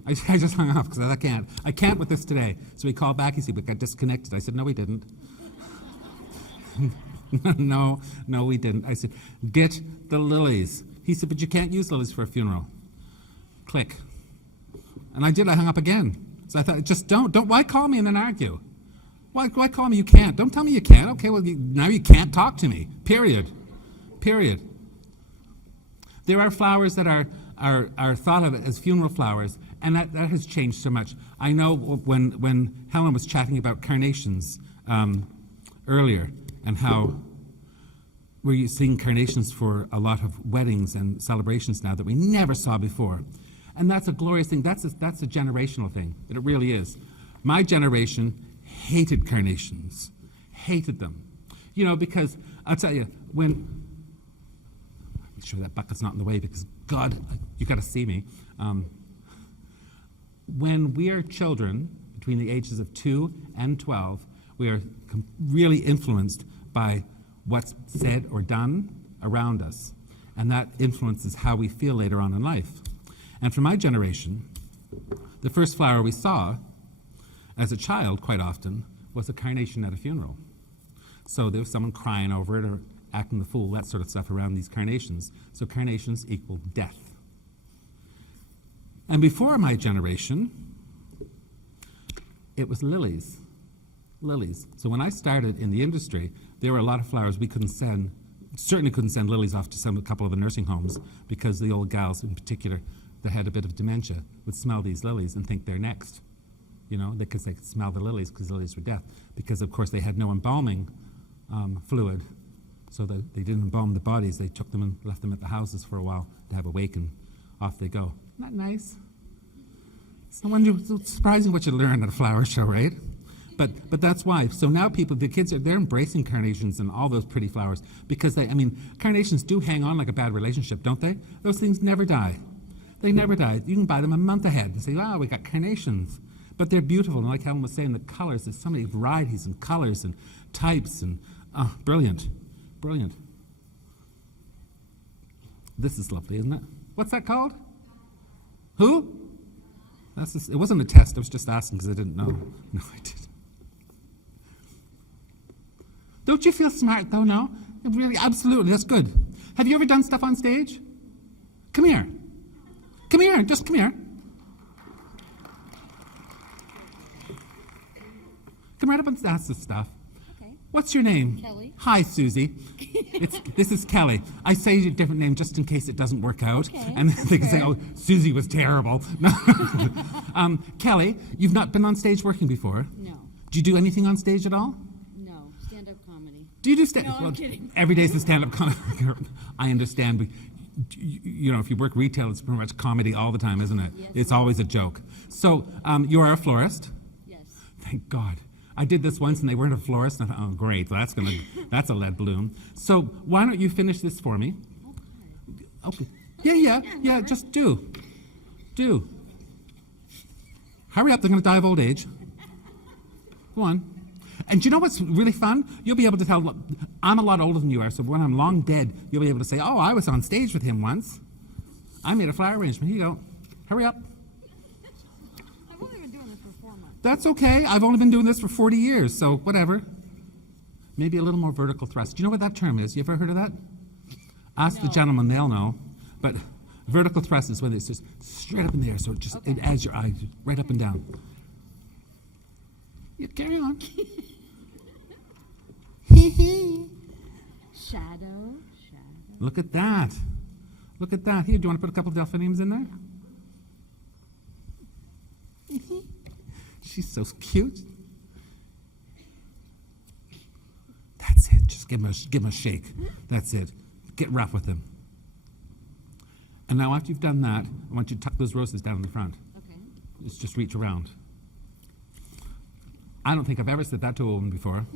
I just hung up because I can't with this today. So he called back, he said, we got disconnected. I said, no, we didn't. No, we didn't. I said, get the lilies. He said, but you can't use lilies for a funeral. Click. And I did, I hung up again. So I thought, just don't. Why call me and then argue? Why call me you can't? Don't tell me you can't. Okay, well, now you can't talk to me. Period. There are flowers that are thought of as funeral flowers, and that has changed so much. I know when Helen was chatting about carnations earlier, and how we're seeing carnations for a lot of weddings and celebrations now that we never saw before. And that's a glorious thing. That's a generational thing. It really is. My generation hated carnations. Hated them. Because I'll tell you, make sure that bucket's not in the way because, God, you got to see me. When we are children, between the ages of 2 and 12, we are really influenced by what's said or done around us. And that influences how we feel later on in life. And for my generation, the first flower we saw as a child, quite often, was a carnation at a funeral. So there was someone crying over it or acting the fool, that sort of stuff around these carnations. So carnations equal death. And before my generation, it was lilies. Lilies. So when I started in the industry, there were a lot of flowers we certainly couldn't send lilies off to a couple of the nursing homes because the old gals in particular that had a bit of dementia would smell these lilies and think they're next. you know, because they could smell the lilies because the lilies were death. Because, of course, they had no embalming fluid, so they didn't embalm the bodies. They took them and left them at the houses for a while to have a wake, and off they go. Isn't that nice? It's surprising what you learn at a flower show, right? But that's why. So now the kids they're embracing carnations and all those pretty flowers because carnations do hang on like a bad relationship, don't they? Those things never die. They never die. You can buy them a month ahead and say, wow, we got carnations. But they're beautiful. And like Helen was saying, the colors, there's so many varieties and colors and types and brilliant. Brilliant. This is lovely, isn't it? What's that called? Who? It wasn't a test. I was just asking because I didn't know. No, I didn't. Don't you feel smart, though, no? Really, absolutely, that's good. Have you ever done stuff on stage? Come here. Come here, just come here. Come right up and ask this stuff. Okay. What's your name? Kelly. Hi, Susie. This is Kelly. I say a different name just in case it doesn't work out. Okay, And they can say, oh, Susie was terrible. Kelly, you've not been on stage working before? No. Do you do anything on stage at all? No. Stand-up comedy. Do you do stand-up? No, I'm kidding. Every day's the stand-up comedy. I understand. But, you know, if you work retail, it's pretty much comedy all the time, isn't it? Yes. It's always a joke. So you are a florist? Yes. Thank God. I did this once and they weren't a florist. And I thought, oh, great, that's a lead balloon. So why don't you finish this for me? Okay. Yeah, just do. Hurry up, they're going to die of old age. Go on. And do you know what's really fun? You'll be able to tell, I'm a lot older than you are, so when I'm long dead, you'll be able to say, oh, I was on stage with him once. I made a flower arrangement. Here you go. Hurry up. I've only been doing this for 4 months. That's okay. I've only been doing this for 40 years, so whatever. Maybe a little more vertical thrust. Do you know what that term is? You ever heard of that? Ask the gentleman, they'll know. But vertical thrust is when it's just straight up in the air, so it adds your eyes right up and down. Yeah, carry on. Shadow. Look at that. Look at that. Here, do you want to put a couple of delphiniums in there? She's so cute. That's it. Just give him a shake. That's it. Get rough with him. And now after you've done that, I want you to tuck those roses down in the front. Okay. Just reach around. I don't think I've ever said that to a woman before.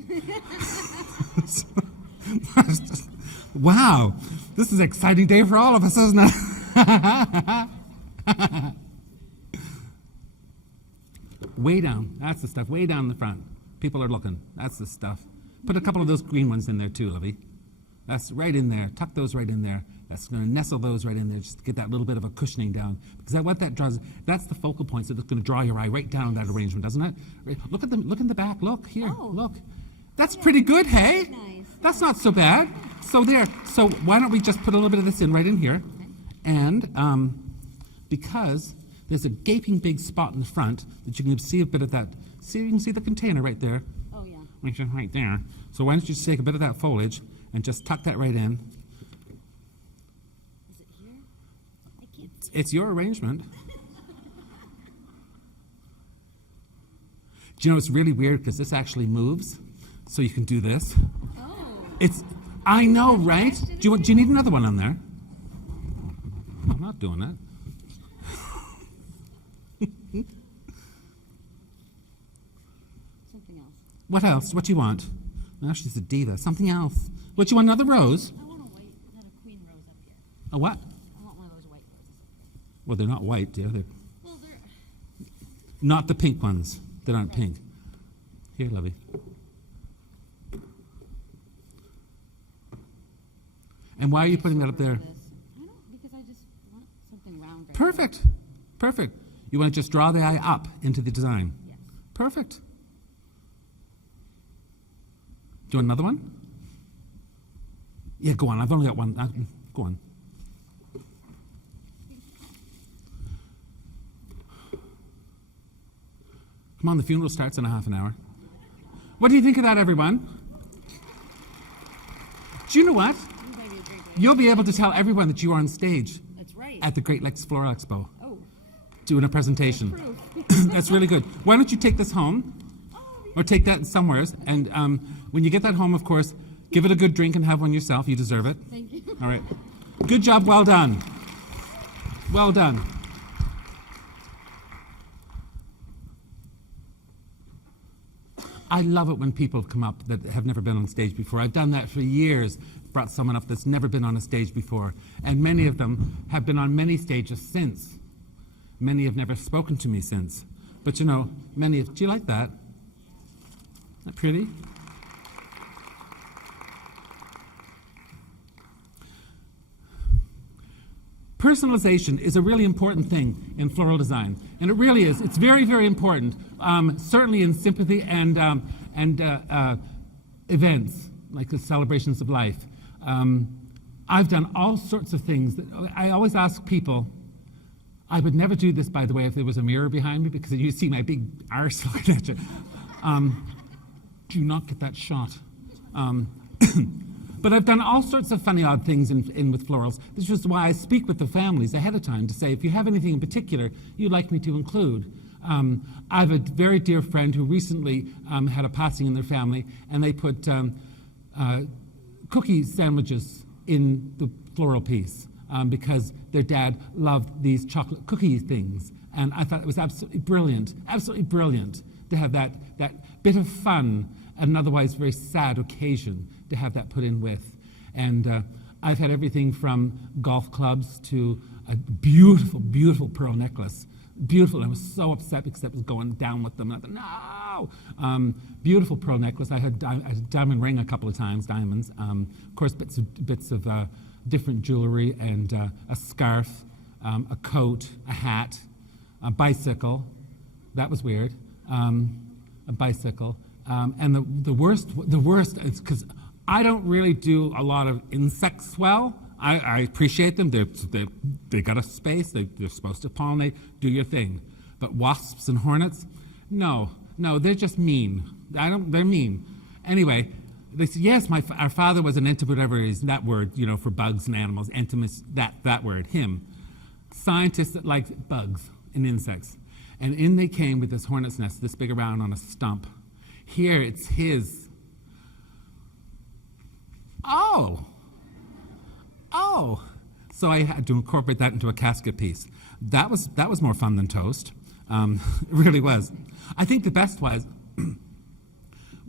Wow, this is an exciting day for all of us, isn't it? Way down, that's the stuff, way down in the front. People are looking, that's the stuff. Put a couple of those green ones in there too, Livy. That's right in there, tuck those right in there. That's going to nestle those right in there, just to get that little bit of a cushioning down. Because what that draws, that's the focal point, so it's going to draw your eye right down that arrangement, doesn't it? Right. Look at them, look in the back, look, here, look. That's pretty good, hey? Nice. That's not so bad. So there, so why don't we just put a little bit of this in right in here. And because there's a gaping big spot in the front that you can see a bit of that, see, you can see the container right there. Oh, yeah. Right there. So why don't you just take a bit of that foliage and just tuck that right in. Is it here? I can't see. It's your arrangement. Do you know it's really weird because this actually moves, so you can do this. Oh. I know, right? Do you need another one on there? I'm not doing that. Something else. What else? What do you want? Now she's a diva. Something else. What, you want another rose? I want a white, not a queen rose up here. A what? I want one of those white roses. Well, they're not white, dear. They're Well, they're... not the pink ones. They're not pink. Here, Lovey. And why are you putting that up there? I don't, because I just want something round. Right Perfect. Perfect. You want to just draw the eye up into the design. Yes. Perfect. Do you want another one? Yeah, go on. I've only got one. Go on. Come on, the funeral starts in a half an hour. What do you think of that, everyone? Do you know what? You'll be able to tell everyone that you are on stage That's right. at the Great Lakes Floral Expo Oh. doing a presentation. Proof. That's really good. Why don't you take this home, or take that somewheres, and when you get that home, of course, give it a good drink and have one yourself. You deserve it. Thank you. All right. Good job. Well done. Well done. I love it when people come up that have never been on stage before. I've done that for years, brought someone up that's never been on a stage before. And many of them have been on many stages since. Many have never spoken to me since. But you know, many have, do you like that? Isn't that pretty? Personalization is a really important thing in floral design, and it really is. It's very, very important, certainly in sympathy and events, like the celebrations of life. I've done all sorts of things. I always ask people, I would never do this, by the way, if there was a mirror behind me, because you see my big arse looking at you. Do not get that shot. But I've done all sorts of funny, odd things in with florals. This is why I speak with the families ahead of time to say, if you have anything in particular you'd like me to include. I have a very dear friend who recently had a passing in their family, and they put cookie sandwiches in the floral piece because their dad loved these chocolate cookie things. And I thought it was absolutely brilliant to have that bit of fun at an otherwise very sad occasion, to have that put in with. And I've had everything from golf clubs to a beautiful, beautiful pearl necklace. Beautiful. I was so upset because it was going down with them. I thought, no! Beautiful pearl necklace. I had a diamond ring a couple of times, diamonds. Of course, bits of different jewelry, and a scarf, a coat, a hat, a bicycle. That was weird. A bicycle. And the worst is because I don't really do a lot of insects well. I appreciate them. They got a space. They're supposed to pollinate. Do your thing. But wasps and hornets, no, they're just mean. They're mean. Anyway, they said, yes, our father was an entomologist, whatever is that word, for bugs and animals. Entomologist, that word, him. Scientists that like bugs and insects. And in they came with this hornet's nest, this big around on a stump. Here, it's his. Oh. So I had to incorporate that into a casket piece. That was more fun than toast. It really was. I think the best was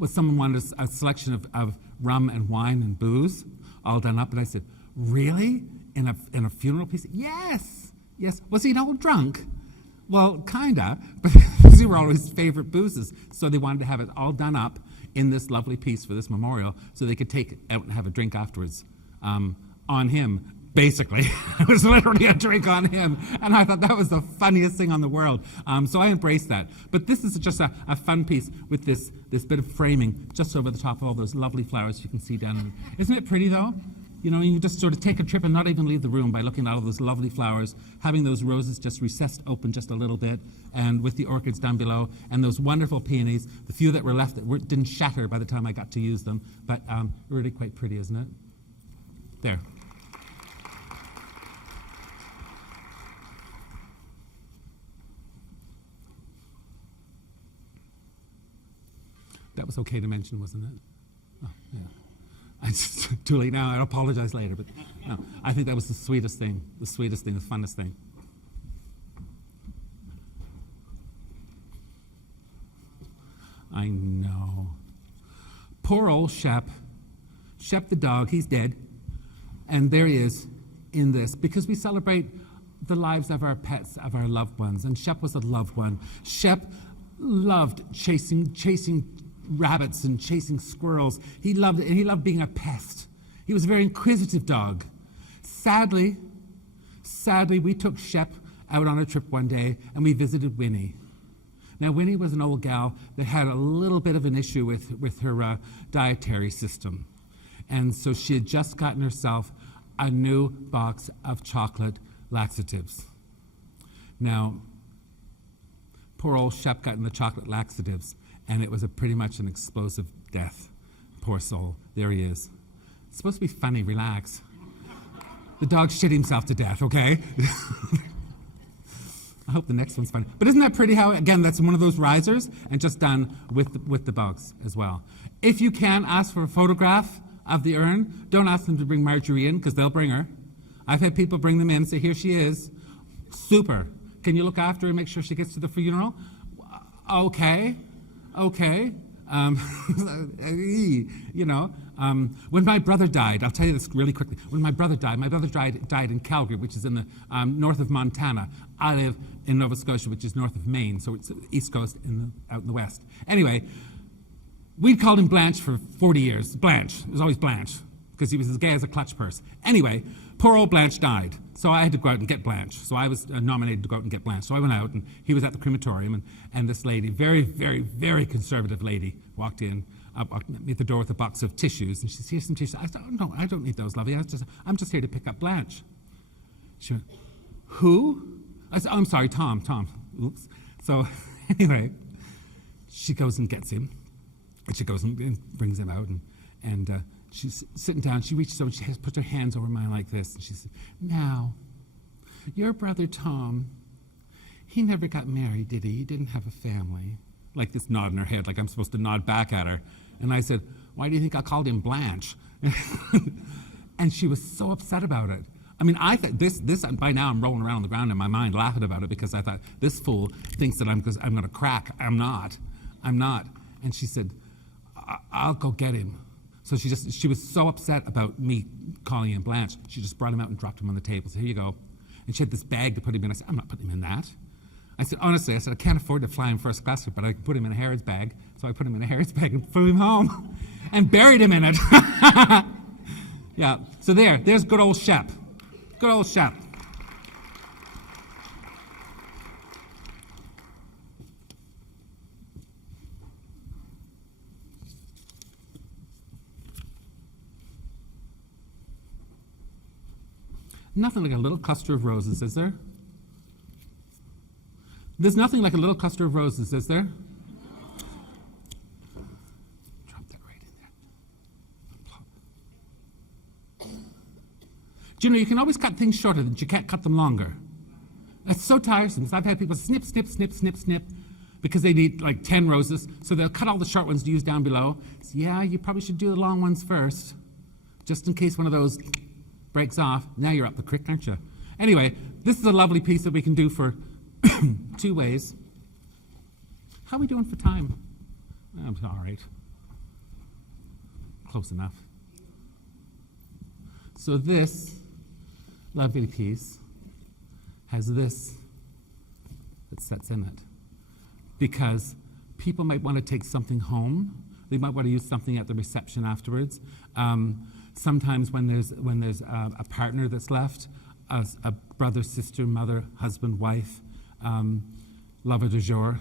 someone wanted a selection of rum and wine and booze all done up, and I said, really? In a funeral piece? Yes. Was he an old drunk? Well, kinda, but these were all his favorite boozes. So they wanted to have it all done up in this lovely piece for this memorial, so they could take it out and have a drink afterwards on him. Basically, it was literally a drink on him, and I thought that was the funniest thing on the world. So I embraced that. But this is just a fun piece with this bit of framing just over the top of all those lovely flowers you can see down there. Isn't it pretty, though? You just sort of take a trip and not even leave the room by looking at all those lovely flowers, having those roses just recessed open just a little bit, and with the orchids down below, and those wonderful peonies, the few that were left that didn't shatter by the time I got to use them, but really quite pretty, isn't it? There. That was okay to mention, wasn't it? Oh, yeah. It's too late now. I'll apologize later, but no, I think that was the sweetest thing, the funnest thing. I know. Poor old Shep. Shep the dog, he's dead. And there he is in this, because we celebrate the lives of our pets, of our loved ones. And Shep was a loved one. Shep loved chasing rabbits and chasing squirrels. He loved it, and he loved being a pest. He was a very inquisitive dog. Sadly, we took Shep out on a trip one day, and we visited Winnie. Now, Winnie was an old gal that had a little bit of an issue with her dietary system. And so she had just gotten herself a new box of chocolate laxatives. Now, poor old Shep got in the chocolate laxatives, and it was pretty much an explosive death. Poor soul. There he is. It's supposed to be funny. Relax. The dog shit himself to death, okay? I hope the next one's funny. But isn't that pretty how, again, that's one of those risers and just done with the bugs as well. If you can, ask for a photograph of the urn. Don't ask them to bring Marjorie in because they'll bring her. I've had people bring them in and say, here she is. Super. Can you look after her and make sure she gets to the funeral? Okay. When my brother died, I'll tell you this really quickly. When my brother died in Calgary, which is in the north of Montana. I live in Nova Scotia, which is north of Maine, so it's east coast out in the west. Anyway, we'd called him Blanche for 40 years. Blanche. It was always Blanche, because he was as gay as a clutch purse. Anyway, poor old Blanche died, so I had to go out and get Blanche. So I was nominated to go out and get Blanche. So I went out, and he was at the crematorium, and this lady, very, very, very conservative lady, walked in, at the door with a box of tissues, and she said, here's some tissues. I said, oh, no, I don't need those, lovey. I'm just here to pick up Blanche. She went, who? I said, oh, I'm sorry, Tom. Oops. So anyway, she goes and gets him, and she goes and brings him out, and she's sitting down. She reaches over, she puts her hands over mine like this, and she said, now, your brother Tom, he never got married, did he? He didn't have a family. Like this nod in her head, like I'm supposed to nod back at her. And I said, why do you think I called him Blanche? And she was so upset about it. I mean, I thought this, by now I'm rolling around on the ground in my mind laughing about it because I thought, this fool thinks that I'm going to crack. I'm not. And she said, I'll go get him. So she was so upset about me calling him Blanche, she just brought him out and dropped him on the table. So here you go. And she had this bag to put him in. I said, I'm not putting him in that. I said, honestly, I can't afford to fly him first class, but I can put him in a Harrods bag. So I put him in a Harrods bag and flew him home and buried him in it. Yeah, so there's good old Shep. Good old Shep. Nothing like a little cluster of roses, is there? There's nothing like a little cluster of roses, is there? Drop that right in there. Plop. Do you know, you can always cut things shorter, but you can't cut them longer. That's so tiresome, because I've had people snip, because they need like 10 roses, so they'll cut all the short ones to use down below. So, yeah, you probably should do the long ones first, just in case one of those breaks off. Now you're up the creek, aren't you? Anyway, this is a lovely piece that we can do for 2 ways. How are we doing for time? I'm all right. Close enough. So this lovely piece has this that sets in it. Because people might want to take something home. They might want to use something at the reception afterwards. Sometimes when there's a partner that's left, a brother, sister, mother, husband, wife, lover du jour,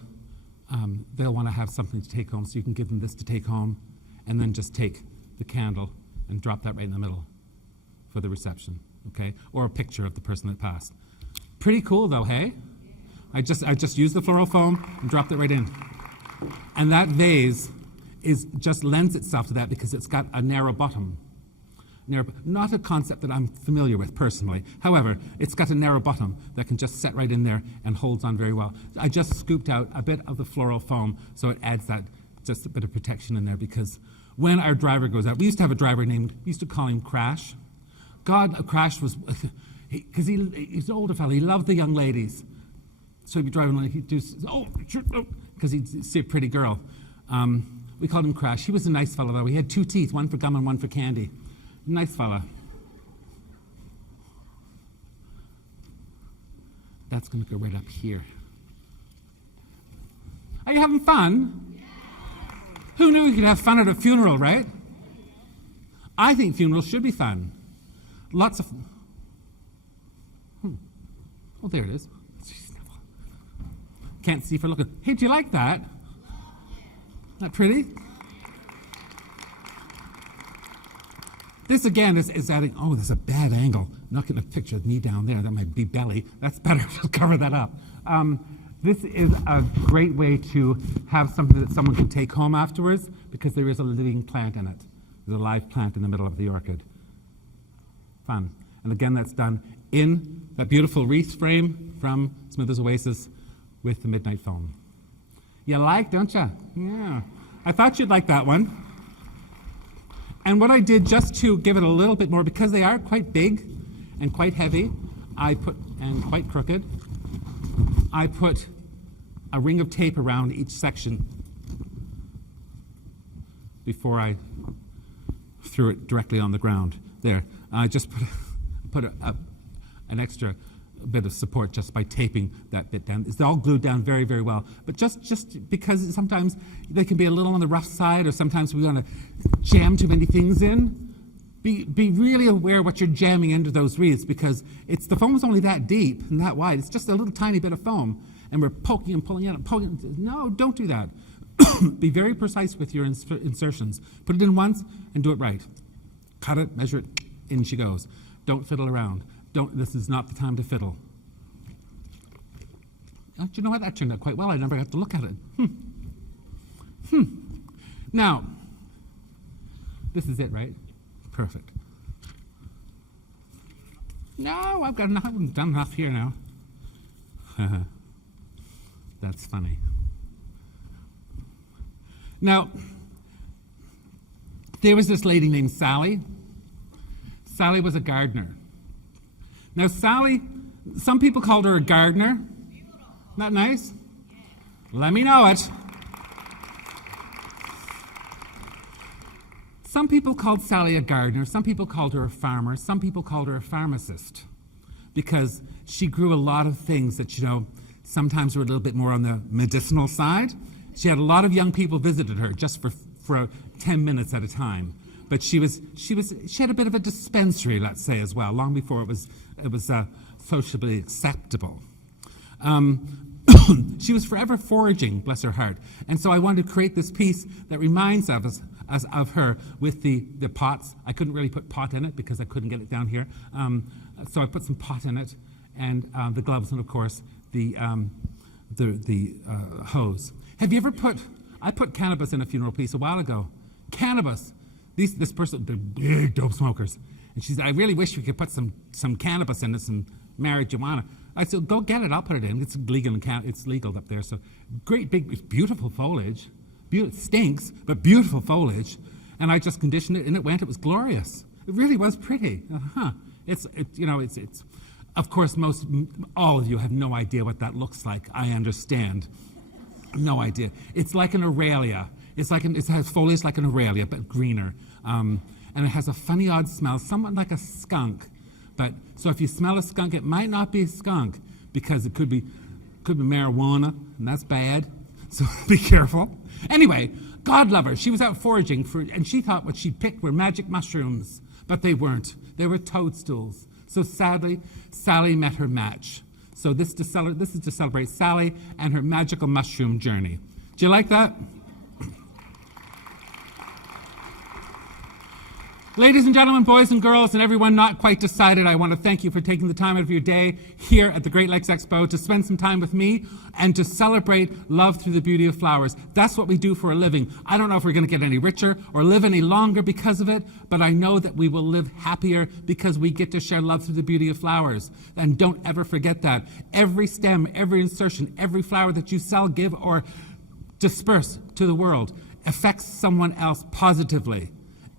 they'll want to have something to take home, so you can give them this to take home, and then just take the candle and drop that right in the middle for the reception, okay? Or a picture of the person that passed. Pretty cool though, hey? I just used the floral foam and dropped it right in. And that vase just lends itself to that because it's got a narrow bottom. Not a concept that I'm familiar with personally. However, it's got a narrow bottom that can just set right in there and holds on very well. I just scooped out a bit of the floral foam so it adds that just a bit of protection in there because when our driver goes out, we used to have a driver we used to call him Crash. Crash was, because he's an older fellow, he loved the young ladies. So he'd be driving like he'd do, because he'd see a pretty girl. We called him Crash. He was a nice fellow though. He had 2 teeth, one for gum and one for candy. Nice fella. That's going to go right up here. Are you having fun? Who knew you could have fun at a funeral, right? I think funerals should be fun. Lots of... Oh, there it is. Can't see for looking. Hey, do you like that? Isn't that pretty? This again is adding, oh, there's a bad angle. I'm not getting a picture of me down there. That might be belly. That's better. Just cover that up. This is a great way to have something that someone can take home afterwards because there is a living plant in it. There's a live plant in the middle of the orchid. Fun. And again, that's done in that beautiful wreath frame from Smithers-Oasis with the midnight phone. You like, don't you? Yeah. I thought you'd like that one. And what I did, just to give it a little bit more, because they are quite big and quite heavy, and quite crooked, I put a ring of tape around each section before I threw it directly on the ground. There. I just put an extra bit of support just by taping that bit down. It's all glued down very, very well. But just because sometimes they can be a little on the rough side, or sometimes we want to jam too many things in, be really aware what you're jamming into those wreaths, because the foam is only that deep and that wide. It's just a little tiny bit of foam, and we're poking and pulling out and poking. No, don't do that. Be very precise with your insertions. Put it in once and do it right. Cut it, measure it, in she goes. Don't fiddle around. This is not the time to fiddle. Do you know what? That turned out quite well. I never have to look at it. Now, this is it, right? Perfect. No, I've done enough here now. That's funny. Now, there was this lady named Sally. Sally was a gardener. Now, Sally, some people called her a gardener. Not nice? Let me know it. Some people called Sally a gardener. Some people called her a farmer. Some people called her a pharmacist, because she grew a lot of things that, sometimes were a little bit more on the medicinal side. She had a lot of young people visited her just for 10 minutes at a time. But she had a bit of a dispensary, let's say, as well, long before it was socially acceptable. She was forever foraging, bless her heart. And so I wanted to create this piece that reminds us of her with the pots. I couldn't really put pot in it because I couldn't get it down here. So I put some pot in it, and the gloves, and of course the hose. Have you ever I put cannabis in a funeral piece a while ago. Cannabis. This person, they're big dope smokers. And she said, I really wish we could put some cannabis in it, some marijuana. I said, go get it, I'll put it in. It's legal it's legal up there. So great big, beautiful foliage. It stinks, but beautiful foliage. And I just conditioned it, and it was glorious. It really was pretty. It's of course, all of you have no idea what that looks like. I understand. No idea. It's like an aurelia. It has foliage like an aurelia, but greener. And it has a funny, odd smell, somewhat like a skunk. So if you smell a skunk, it might not be a skunk, because it could be marijuana, and that's bad. So be careful. Anyway, God love her. She was out foraging and she thought what she picked were magic mushrooms, but they weren't. They were toadstools. So sadly, Sally met her match. So this is to celebrate Sally and her magical mushroom journey. Do you like that? Ladies and gentlemen, boys and girls, and everyone not quite decided, I want to thank you for taking the time out of your day here at the Great Lakes Expo to spend some time with me and to celebrate love through the beauty of flowers. That's what we do for a living. I don't know if we're going to get any richer or live any longer because of it, but I know that we will live happier because we get to share love through the beauty of flowers. And don't ever forget that. Every stem, every insertion, every flower that you sell, give, or disperse to the world affects someone else positively.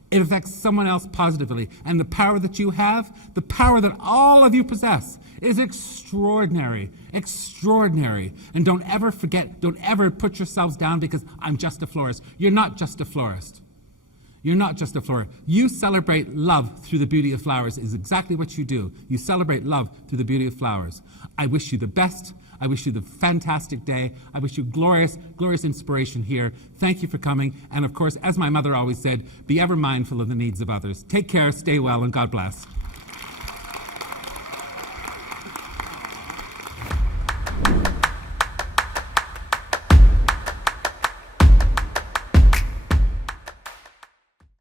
It affects someone else positively. And the power that you have, the power that all of you possess, is extraordinary. Extraordinary. And don't ever forget, don't ever put yourselves down because I'm just a florist. You're not just a florist. You're not just a florist. You celebrate love through the beauty of flowers is exactly what you do. You celebrate love through the beauty of flowers. I wish you the best. I wish you the fantastic day. I wish you glorious, glorious inspiration here. Thank you for coming. And of course, as my mother always said, be ever mindful of the needs of others. Take care, stay well, and God bless.